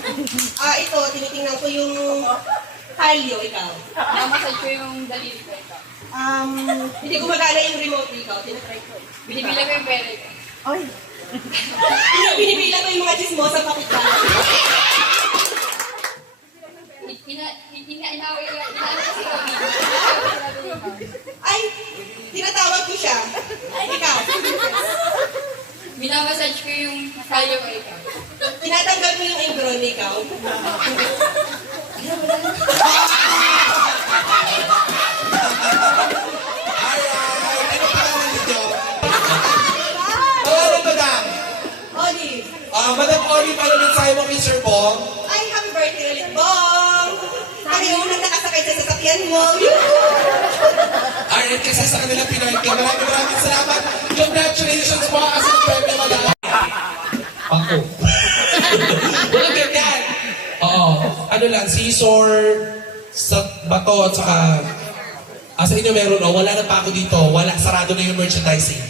Ito, tinitingnan ko yung palyo, ikaw. Namassage ko yung daliri ko, ikaw. Hindi gumagana yung remote, ikaw. Tinatry ko. Binibilang ko yung pera, ikaw. Ay! Binibilang ko yung mga chismosa kapitbahay. Inaaway ko kasi kami. Ay! Tinatawag ko siya. Ikaw. Minamassage ko yung kalyo ko, ikaw. Tinatanggal mo yung ingron, ikaw. Pangalan, madam? Olive. Madam Olive, ano mensahe mo kay Sir Bong? Ay, happy birthday ulit, Bong! Kami unang nakasakay sa sasakyan mo. Alright, kasi sa kanila Pinoy ka. Maraming salamat. Congratulations po kasi ng madam. Ako. Walang ganyan. Oo. Ano lang, scissor, sa bato, at saka sa inyo meron, wala na pa ako dito. Wala, sarado na yung merchandising.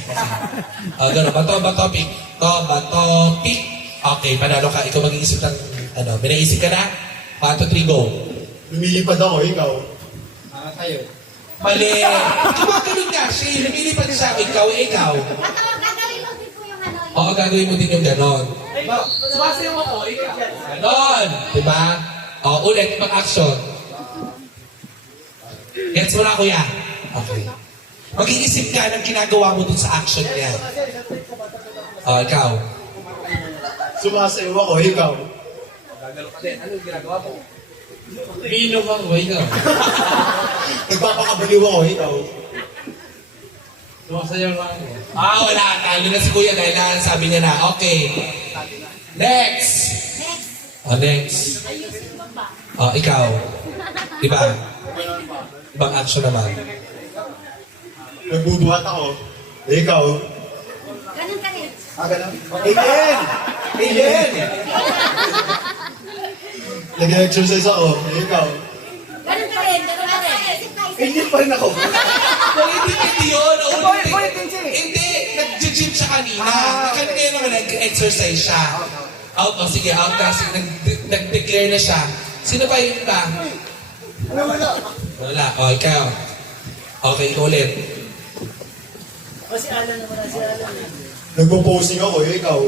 Gano'n, bato, pick. Bato, pick. Okay, panalo ka. Ikaw mag-iisip ng, may naisip ka na? 1, 2, 3, go. Lumilipad ako, ikaw. Tayo. Mali. Kumakaroon ka, Shay. Lumilipad siya. Ikaw. Gagawin mo din po yung ano. Oo, gagawin mo din yung ganon. Sumasayaw ako, ikaw. Ganon. Diba? Ulit, mag-action. Gets mo na, kuya? Okay. Mag-iisip ka ng ginagawa mo dun sa action niya. Ikaw. Sumasayaw ako, ikaw. Gagalo ka din. Ano yung ginagawa mo? Iinom ako, ikaw. Nagpapakabaliw ako, ikaw. Sumasayaw lang ako. Wala. Talo na si kuya dahil sabi niya na. Okay. Next. Next. Ikaw. Diba? Ibang action naman. Nagbubuhat ako. Ikaw. Ganun ka rin. Ganun? Alien! Nag-exercise ako. Ikaw. Ganun ka rin. Alien pa rin ako. Hindi yun. Hindi. Nag-gym siya kanina. Kanina naman nag-exercise siya. Out. Sige, out na. Nag-declare na siya. Sino pa yun ba? Wala. Ikaw. Okay, ikaw ulit. Si Alan naman, si Alan. Nagpo-posing ako, ikaw.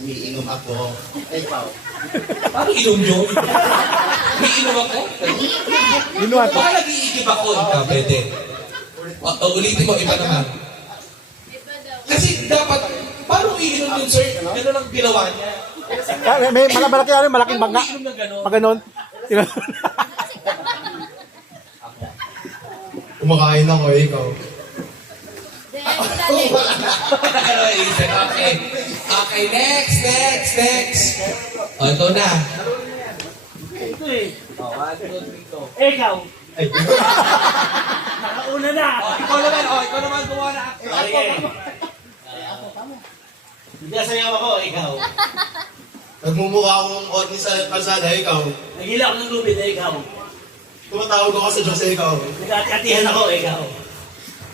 Umiinom ako. Ikaw. Paano inom nyo? May inom ako? Inuwan. Baka nag-iigib ako. Ikaw, pwede. Ulitin mo, iba naman. Kasi dapat, paano iinom yun, sir? Gano'n ang ginawa niya. May malaking bangga. Iinom ng gano'n. Pag ganon. Kumakain ako, ikaw. Okay. Okay, next. Ito na. Ito eh. Ikaw. Nakauna na. Ikaw naman gumawa na. Hindi sayaw ako, ikaw. Nagmumukha akong odi sa kalsada, ikaw. Nagila ako ng lubid, ikaw. Tumatawag ako sa Diyos, ikaw. Nag-ati-atihan ako, ikaw.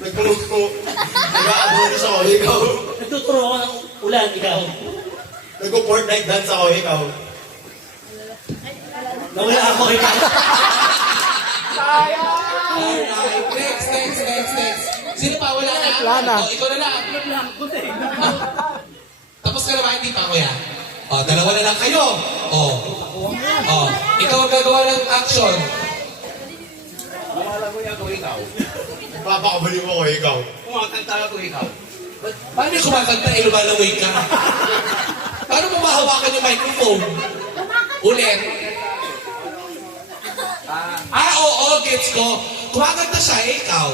Nag-adonis ako, ikaw. Nagtuturo ako ng ulan, ikaw. Nag-Fortnite dance ako, ikaw. Nawala ako, ikaw. Alright, next. Wala na. O, ikaw na lang. Tapos ka na ba? Hindi pa, kuya. O, dalawa na lang kayo. O. Ikaw ang gagawa ng action. Papakabali mo ko ikaw. Kumakanta ako ikaw. Paano yung kumakanta eh, lumalaway ka? Paano mo mahawakan yung microphone? Ulit. Oo, gets ko. Kumakanta siya, ikaw.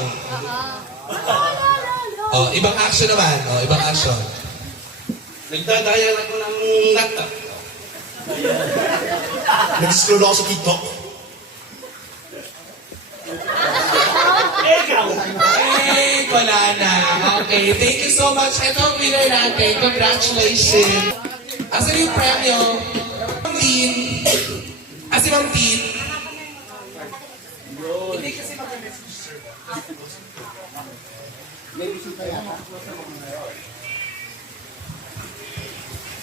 Ibang action naman. Ibang action. Nagdadaya ako ng nata. Nag-scroll ako sa TikTok. Wala na. Okay, thank you so much. Ito ang winner natin. Congratulations. Asan yung premyo? Ma'am Tin. Asan Ma'am Tin? Hindi kasi mag-message, sir.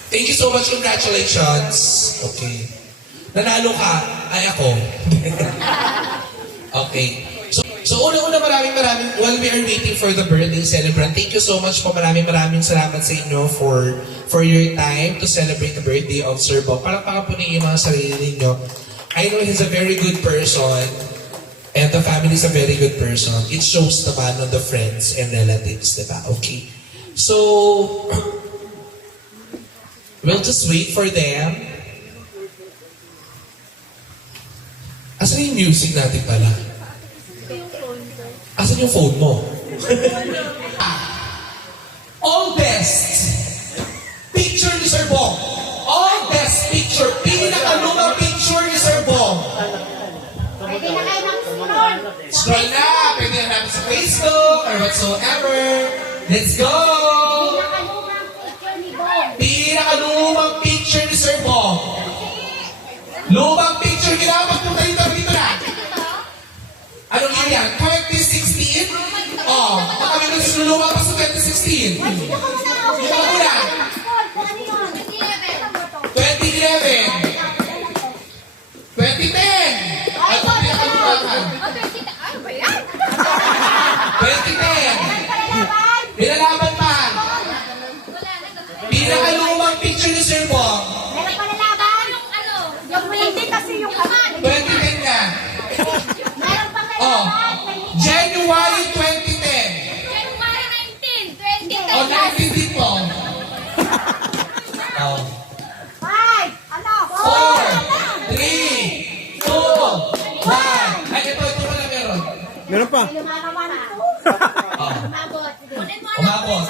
Thank you so much. Congratulations. Okay. Nanalo ka. Ay, ako. Okay. So una-una maraming while we are waiting for the birthday celebrant, thank you so much po. Maraming salamat sa inyo for your time to celebrate the birthday of Sir Bob. Palakpakan po ninyo yung mga sarili ninyo. I know he's a very good person and the family is a very good person. It shows naman on the friends and relatives, diba? Okay. So, we'll just wait for them. Asan yung music natin pala? Asan yung phone mo? Oldest picture ni Sir Bong. Oldest picture. Pinakalumang picture ni Sir Bong. Pwede na kayo mag-scroll. Scroll na. Pwede na namin sa Facebook or whatsoever. Let's go! Pinakalumang picture ni Sir Bong. Lumang picture. Kailangan magpunta dito na. Anong year yan? 2016? Baka may nagsulungan pa sa 2016. Ito muna. 2011. 2010. Ay, kung pinakalumakan. 2010. Pinalaban pa. Pinakalumang picture ni Sir Bong. Meron pa lalaban? Yung hindi kasi yung 2010 na. Meron pa January 2010. January 19, 2010. 19 din po. 5, 4, 3, 2, 1. Ay, ito pala meron. Meron pa. Lumalaman po. Umabot. Umabot.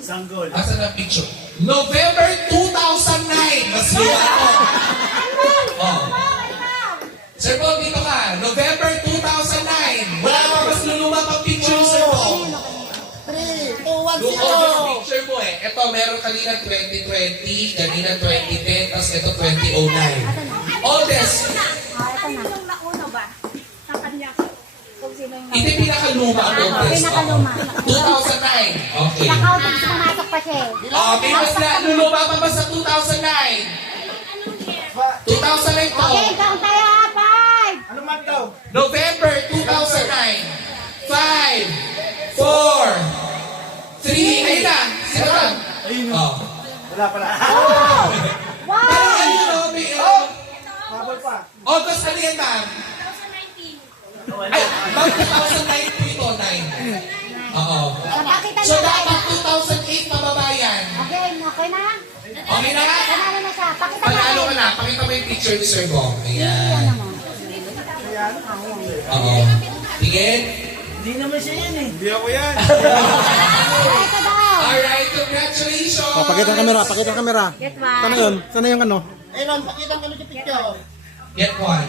Sanggol. Asan na picture? November 2009. Mas luma ako. Sir Paul, dito ka. November 2009. Wala ka mas luluma pang picture, Sir Paul. 3, 2, 1, Yung oldest picture mo eh. Ito, meron kanina 2020, kanina 2010, tapos ito 2009. Oldest. Ito na. Yung nauna ba? Sa kanya. Kung sino yung Hindi pinakaluma ang oldest. Pinakaluma. 2009. Okay. Nakautang pumasok pa siya. May mas na luluma pa ba sa 2009? 2009 po. Okay, count tayo ha. 5. Ano man daw? November 2009. 5, 4, 3, ayun na. Sino ka? Ayun. Wala pala. Wow! Habol pa. August, ano yan, ma'am? 2019. Ay, ma'am, 2009 po ito, 9. Oo. So, dapat 2008 mababayan. Okay, okay na? Okay na? Panalo na siya. Pakita Panalo ka natin. na. Pakita mo yung picture ni Sir Bong. Ayan. Ano mo? Oo. Tingin. Hindi naman siya yan eh. Hindi ako yan. Ito daw. Alright, congratulations. Pakita ang kamera, pakita ang kamera. Get one. Sana yun? Sana yung ano? Aaron, pakita ang sa picture. Get one.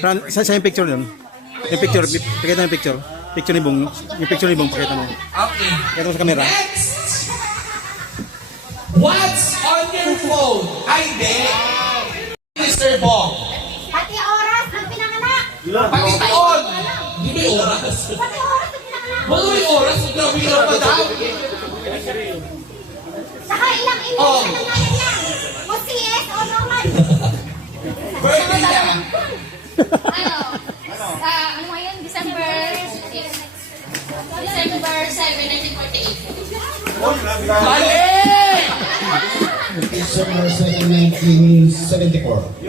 Fran, sa yung picture yun? Yung picture, pakita yung picture. Picture ni Bong. Yung picture ni Bong, pakita mo. Okay. Pakita mo sa kamera. Next! What's on your phone? Ay, hindi. Mr. Bong. Pati oras ng pinanganak. Pati taon. Hindi may oras. Pati oras ng pinanganak. Wala may oras. Grabe ka pa daw. Saka ilang email Oh. na nangyari niya. O CS o normal. Birthday niya. Ano Mali! December 2nd, 1974.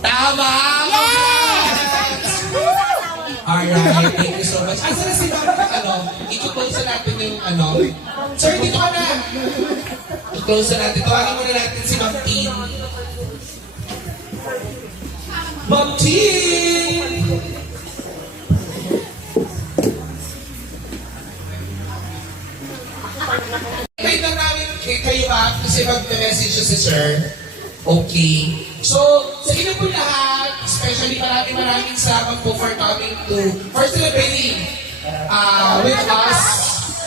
Tama! Alright, thank you so much. Asa na si Ma'am, i-close na natin yung Sir, dito ka na! I-close na natin. Tawagin muna natin si Ma'am Tin. Ma'am Tin! Wait lang namin kayo ba? Kasi mag-message siya si Sir. Okay. So, sa inyo po lahat, especially maraming salamat po for coming to, for celebrating with us.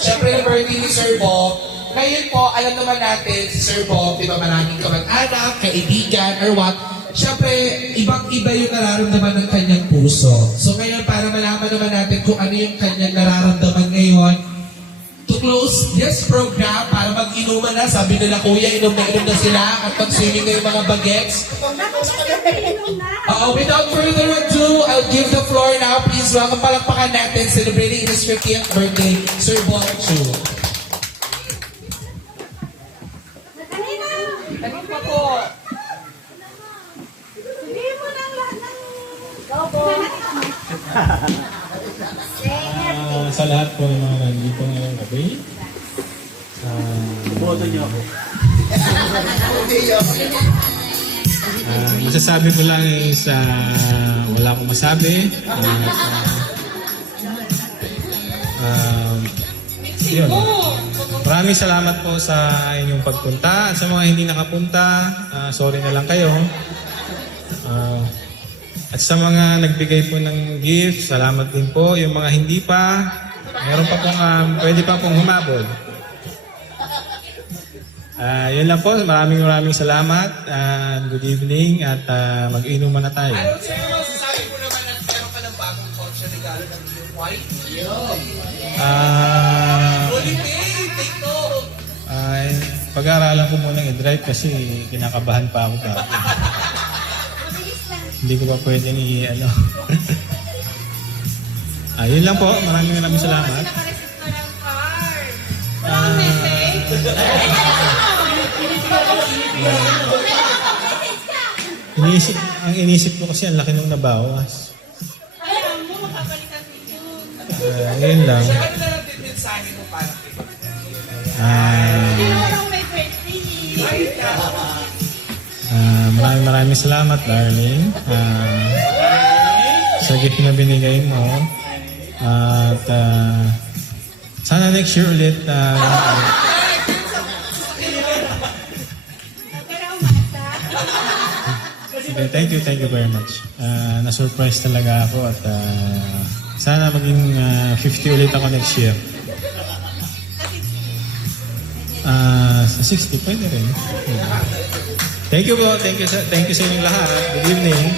Siyempre, na birthday ni Sir Bob. Ngayon po, alam naman natin, si Sir Bob, di ba maraming kamag-anak, kaibigan, or what. Siyempre, ibang-iba yung nararamdaman ng kanyang puso. So ngayon, para malaman naman natin kung ano yung kanyang nararamdaman ngayon, to close this program, para mag-inuman na, sabi nila, kuya, inom na sila, at mag-swimming na yung mga bagets. Without further ado, I'll give the floor now. Please welcome, palakpakan natin, celebrating his 50th birthday, Sir Bob Chu. Sa lahat po ng mga nandito ngayong gabi, boto niyo ako. Masasabi ko lang is wala akong masabi. Yun. Maraming salamat po sa inyong pagpunta at sa mga hindi nakapunta, sorry na lang kayo. At sa mga nagbigay po ng gift, salamat din po. Yung mga hindi pa, meron pa pong, pwede pa pong humabol. Yun lang po, maraming salamat. Good evening at mag-inuman na tayo. Sir, masasabi ko naman na meron ka ng bagong kotse regalo ng Blue White. Take note. Pag-aaralan ko munang i-drive kasi kinakabahan pa ako dati. Hindi ko pa pwedeng yun lang po. Maraming salamat. Ang inisip ko kasi ang laki nung nabawas. Yun lang. Maraming salamat, darling. Sa gift na binigay mo. At sana next year ulit. Thank you very much. Na-surprise talaga ako at sana maging 50 ulit ako next year. Sa 60, pwede rin. Thank you po. Thank you sa inyong lahat. Good evening.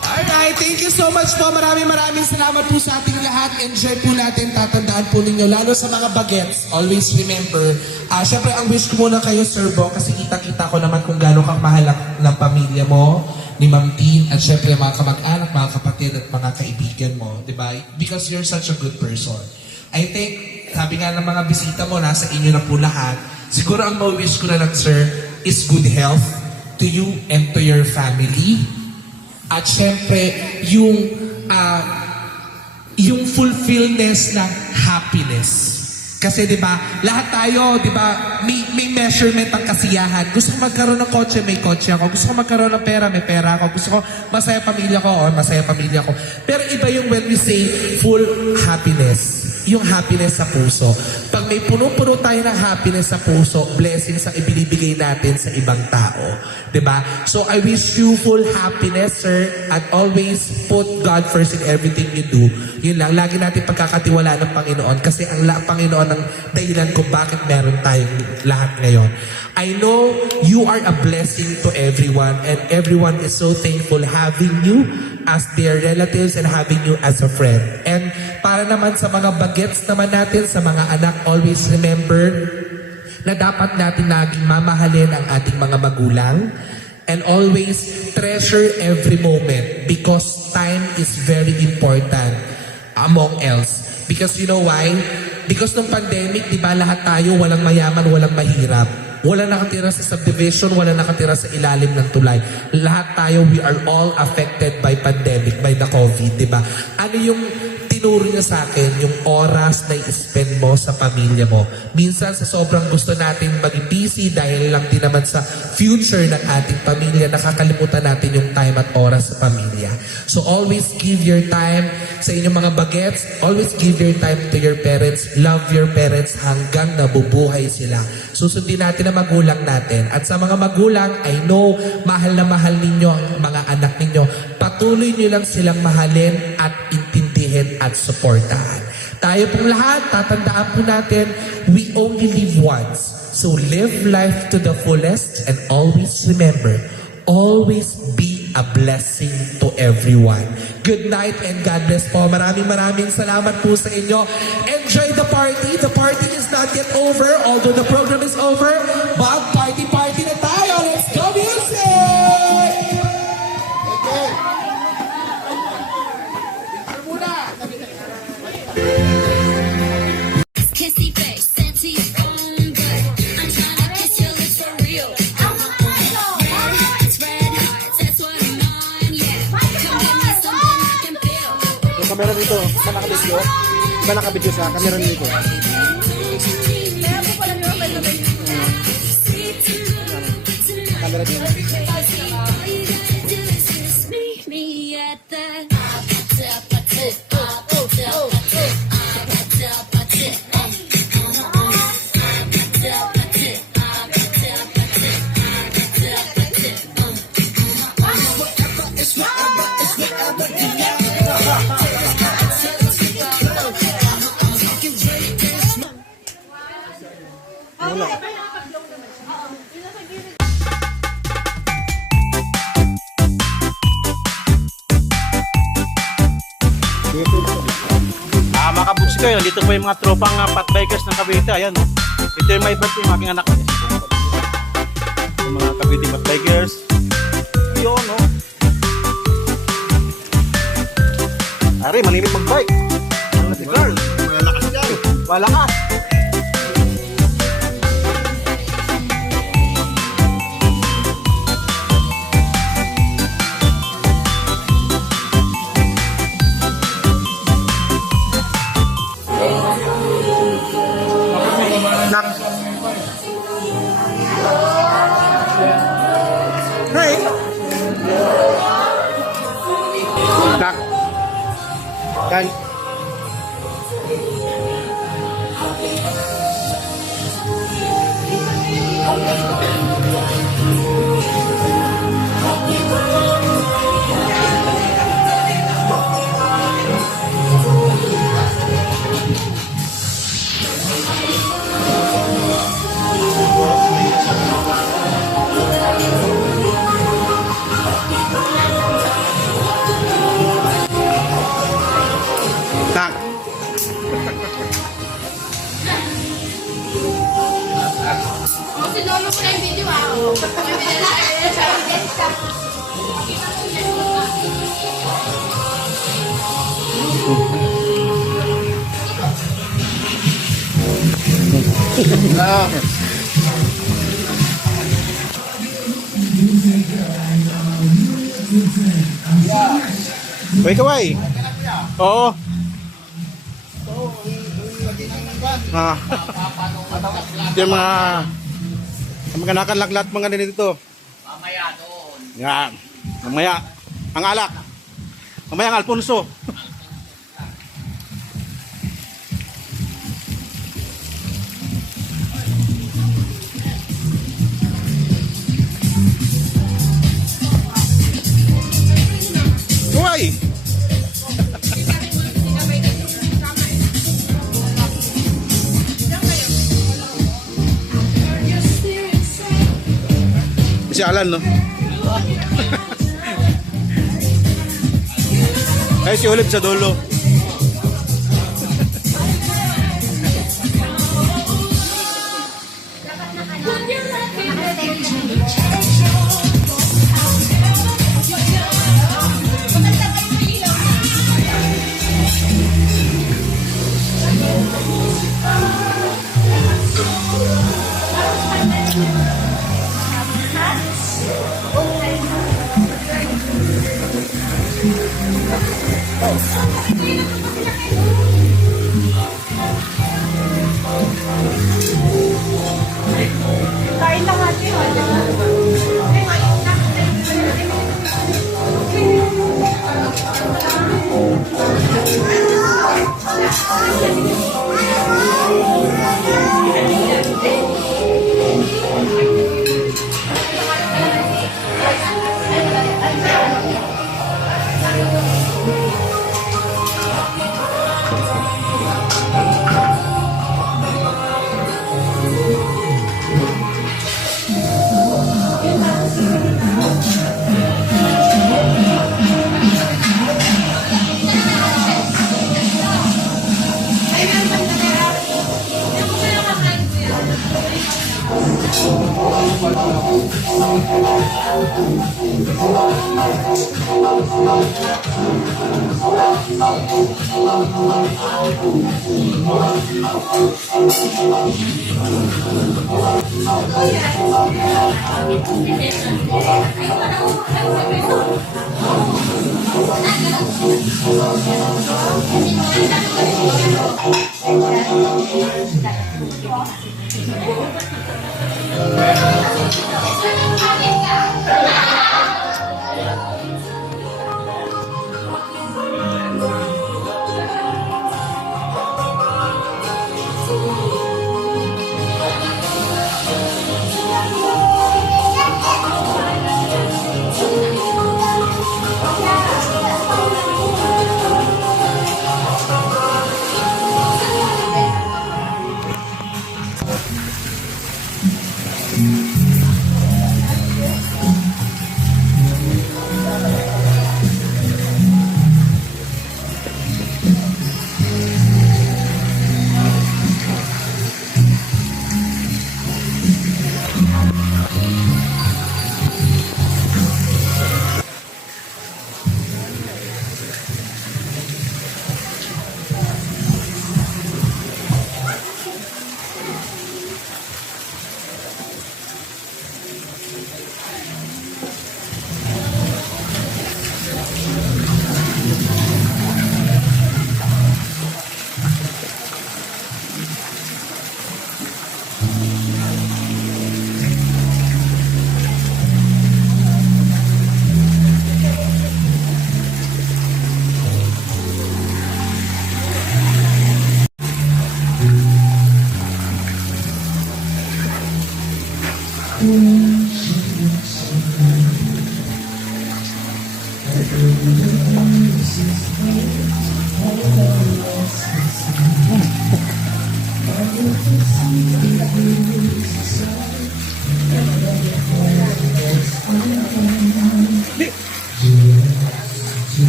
Alright, thank you so much po. Maraming salamat po sa ating lahat. Enjoy po natin, tatandaan po ninyo, lalo sa mga bagets. Always remember, syempre ang wish ko muna kayo, Sir Bo, kasi kita-kita ko naman kung gano'ng kang mahal ng pamilya mo, ni Ma'am Tin, at syempre mga kamag-anak, mga kapatid, at mga kaibigan mo, di ba? Because you're such a good person. I think, sabi nga ng mga bisita mo, nasa inyo na po lahat. Siguro ang ma-wish ko na lang, sir, is good health to you and to your family. At syempre, yung fulfillness ng happiness. Kasi 'di ba, lahat tayo, 'di ba, may measurement ang kasiyahan. Gusto ko magkaroon ng kotse, may kotse ako. Gusto ko magkaroon ng pera, may pera ako. Gusto ko masaya pamilya ko, masaya pamilya ko. Pero iba yung when we say full happiness. Yung happiness sa puso. Pag may puno-puno tayo ng happiness sa puso, blessings ang ibinibigay natin sa ibang tao. 'Di ba? So I wish you full happiness, sir, and always put God first in everything you do. Yun lang, lagi natin pagkakatiwala ng Panginoon kasi ang Panginoon ang dahilan kung bakit meron tayong lahat ngayon. I know you are a blessing to everyone and everyone is so thankful having you as their relatives and having you as a friend. And para naman sa mga bagets naman natin, sa mga anak, always remember na dapat natin naging mamahalin ang ating mga magulang. And always treasure every moment because time is very important among else. Because you know why? Because nung pandemic, di ba lahat tayo, walang mayaman, walang mahirap. Wala nakatira sa subdivision, wala nakatira sa ilalim ng tulay. Lahat tayo, we are all affected by pandemic, by the COVID, di ba? Ano yung tinuro niya sa akin, yung oras na i-spend mo sa pamilya mo. Minsan sa sobrang gusto natin maging busy dahil lang din naman sa future ng ating pamilya, nakakalimutan natin yung time at oras sa pamilya. So always give your time sa inyong mga bagets, always give your time to your parents, love your parents hanggang nabubuhay sila. Susundin natin ang magulang natin. At sa mga magulang, I know, mahal na mahal ninyo ang mga anak ninyo. Patuloy nyo lang silang mahalin at intindihin at suportahan. Tayo pong lahat, tatandaan po natin, we only live once. So live life to the fullest and always remember, always be a blessing to everyone. Good night and God bless po. Maraming salamat po sa inyo. Enjoy the party. The party is not yet over, although the program is over. But party na tayo. Let's go music! Kissy face, sensey on good. I'm tryna kiss your lips for real. Red hearts, that's what I'm on, yeah. Come give me something I can feel. Yung camera dito, saan nakabidyo? Saan nakabidyo sa camera dito? Camera dito. Meet me at that. Mga kabugsikoy, nandito po yung mga tropang fat bikers ng Cavite. Ayan, no? Ito yung may birth yung aking anak. Yung mga Cavite fat bikers. Yun, no? Ari, manimig mag-bike. Ano si girl? Malakas yan. Malakas. Hey! Nak! Dan! Tak. Si Lolo ko na yung video Wait, kaway. Oo. Yung mga nakalaglat mga dito. Mamaya doon. Yan. Mamaya ang alak. Mamaya ang Alfonso. Uy! Si Alan, no? Ay, si Olip sa dulo.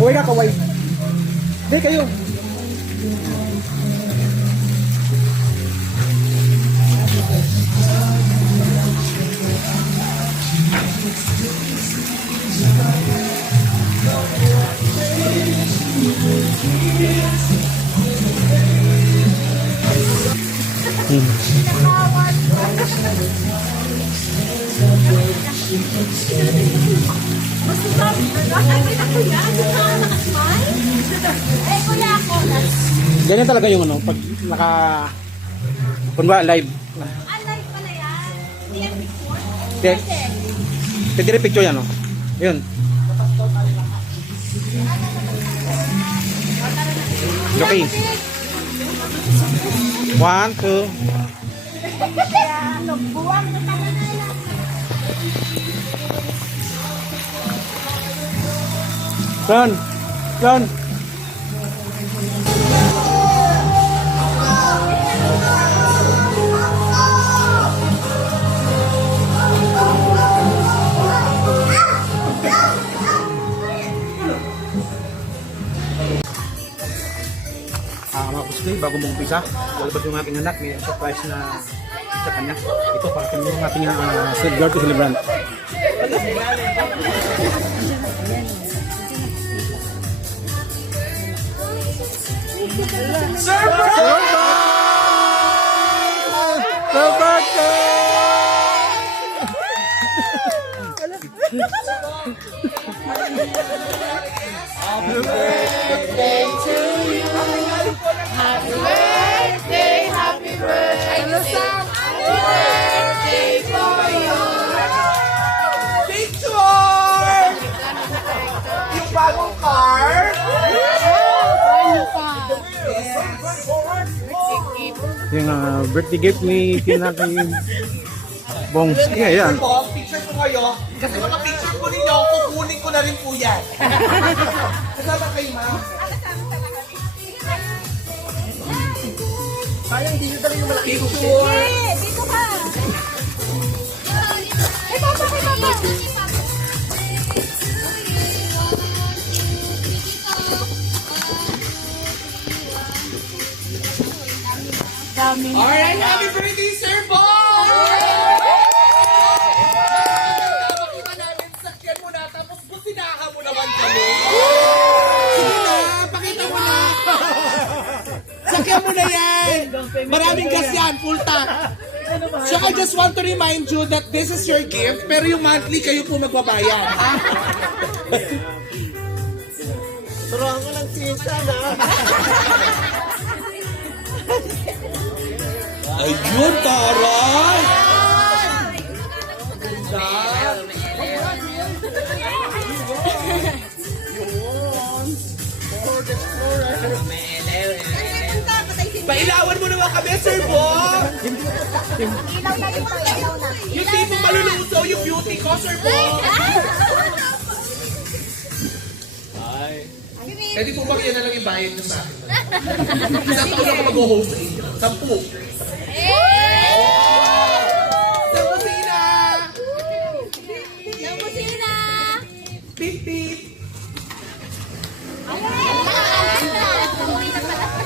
Uy na, kaway. Di kayo. Ganyan talaga yung ano, pag naka kunwa live. Live pala yan. Hindi yan picture. Okay. Pwede rin picture yan, no? Yun. Okay. 1, 2. Buwang na talaga yan. Run! Run! Mga kusli, bago mong umpisa, lalabas yung aking anak, may surprise na sa kanya. Ito, para kami yung ating safeguard to celebrant. Happy birthday to you. Happy birthday, happy birthday. Happy birthday for you. ating birthday gift ni Tina kay Bongs. Yeah, yan. Po, picture po kayo. Kasi mga picture po ninyo, kukunin ko na rin po yan. Kasama kayo, ma'am. Sayang, di nyo dali yung malaki picture. Dito ka. Hey, papa, hey, papa. Alright, happy birthday, Sir Bob! Nakakita namin, sakyan mo na, tapos businahan mo naman kami. Sige na, pakita mo na. Sakyan mo na yan. Maraming gas yan, full tank. So I just want to remind you that this is your gift, pero yung monthly kayo po magbabayad. Turuan ko lang sisa na. Ayun, taray! Pailawan mo naman kami, Sir Bob! Ilaw na dito, ilaw na. Yung tipo malulusaw yung beauty ko, Sir Bob! Pwede po ba kaya na lang yung bayad nyo sa akin? Isang taon ako mag-host sa inyo. 10. Sa kusina! Yung kusina. Pip, pip!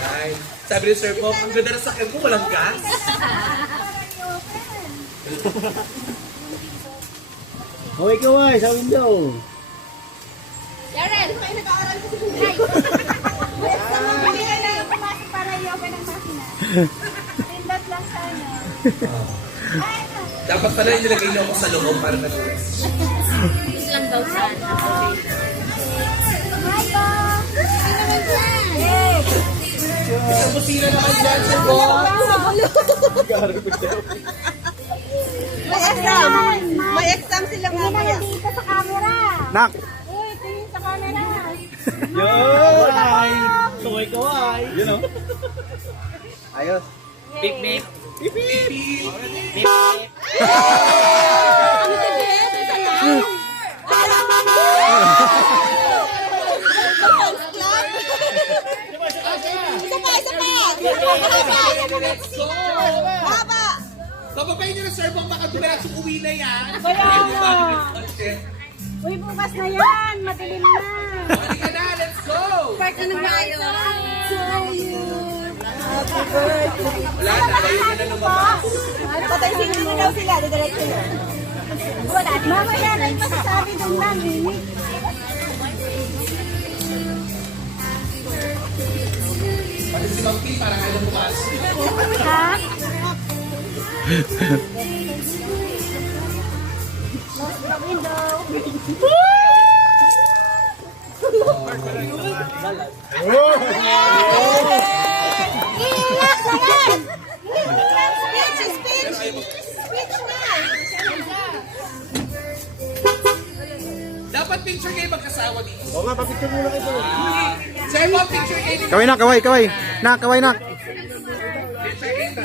Ay, sabi ni Sir Bob, ang ganda na sakyan ko, walang gas. Kaway sa window. Yarel, kayo nag-aaral ko sa Kulay. Hindi na yung pumasok para yoga ng makina. Pindot lang sana. Dapat pala nilagay niyo ako sa loob para mag-rest. Lang daw sana. Hi, Bob! Hindi naman dyan. Hey! Isang kusina naman dyan, Sir Bob. May exam. May exam sila mamaya. Dito sa camera. Nak! Uy, tingin sa camera. Yay! Kaway! You know? Ayos. Pip, pip. Pip, pip! Pip, Ano ka, Jess? Isa lang. Let's go! Baba! Bababayin niyo na, Sir Bob, baka dumiretso uwi na yan. Kaya nga. Uy, bukas na yan. Madilim na. Halika na, let's go! Part na tayo. Happy birthday. Wala na, kayo na lumabas. Patay sino na daw sila. Didiretso na. Wala. Mamaya na yung masasabi doon lang. Pati si Mang P, parang ayaw bukas. Ha? Close the window. Iiyak na yan! Speech na! Dapat picture kayo magkasawa dito. Oo nga, papicture muna kayo. Sir Bob, picture kayo dito. Kaway na, kaway. Nak, kaway na. Picture kayo dito.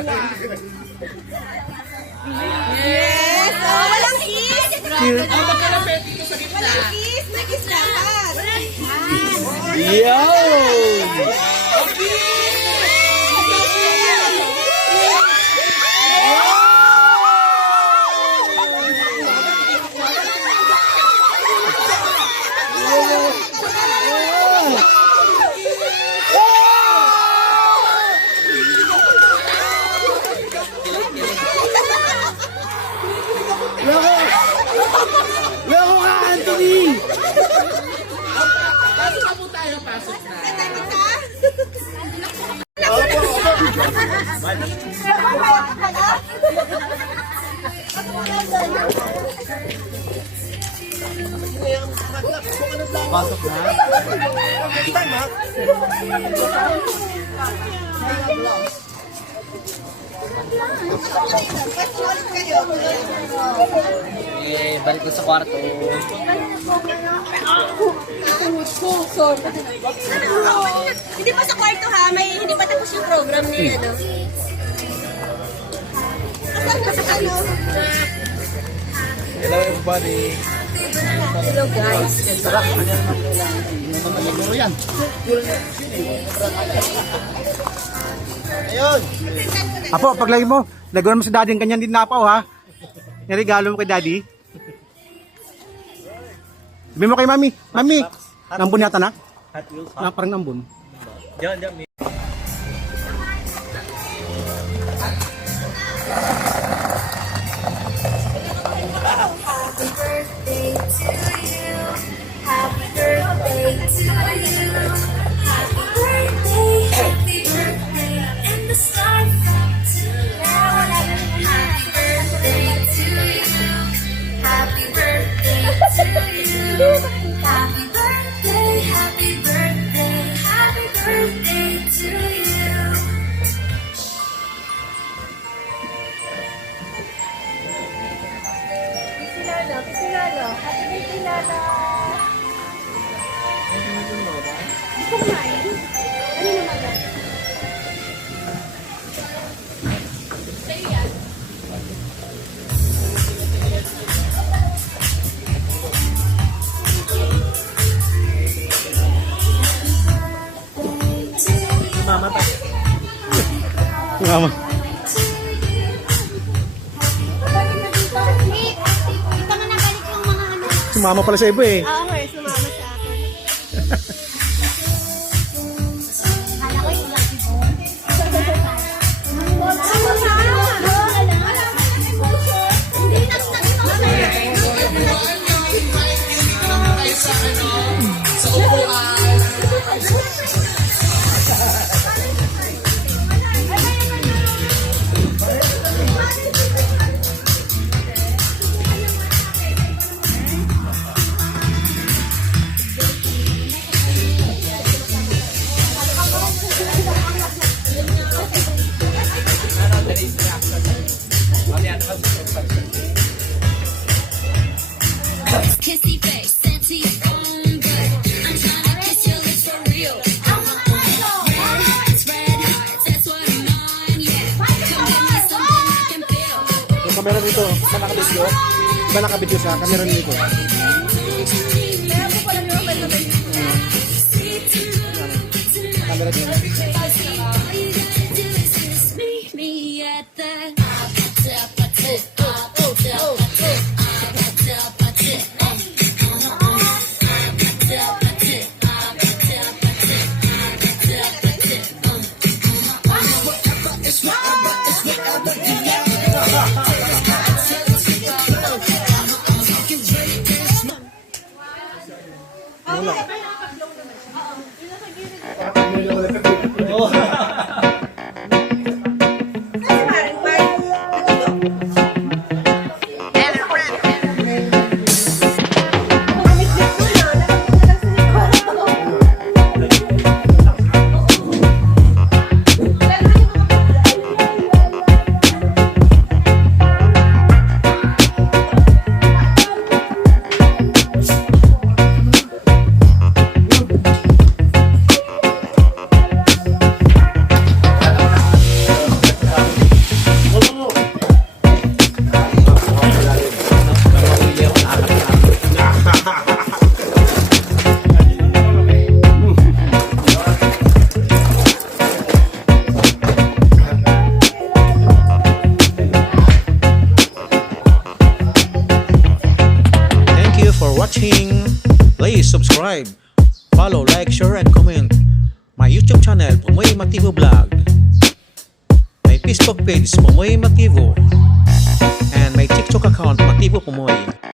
Yes! Oh, walang kiss! Ang magkalapit dito sa gitna. Walang kiss! Nag-kiss lahat! Yo! Loko ka, Anthony! Pasok na po tayo, pasok na. Pasok na. Balik ko sa kwarto. Hindi pa sa kwarto ha, hindi pa tapos yung program ni ano. Hello everybody. Hello guys. Ayun. Apo, paglagay mo, lagyan mo sa daddy ang kanyang dinapaw ha. Niregalo mo kay daddy. Sabi mo kay mami, mami, nambun yata na? Parang nambun. Happy birthday to you. Happy birthday to you. Happy birthday, and the start from tonight. Happy birthday to you. Happy birthday to you. Happy birthday, happy birthday, happy birthday to you. Si Lolo. Happy birthday, Lolo. Gusto mo kumain? Ano naman ba? Sa'yo yan. Mama pa. Mama. Ito na nabalik yung mga ano. Sumama pala sa iba eh. Oo, sumama sa akin. Kala ko yung lucky bone. Hindi na Sa upuan. Kissy face, sexy on good. I'm tryna kiss your lips for real. I want red hearts, that's what I'm on, yeah. Come give me something I can feel. Yung camera dito, ba nakabidyo? Ba nakabidyo sa camera dito? Camera dito. All you gotta do is just meet me at the watching. Please subscribe, follow, like, share, and comment my YouTube channel, Pumoy Mativo Vlog, my Facebook page, Pumoy Mativo, and my TikTok account, Mativo Pumoy.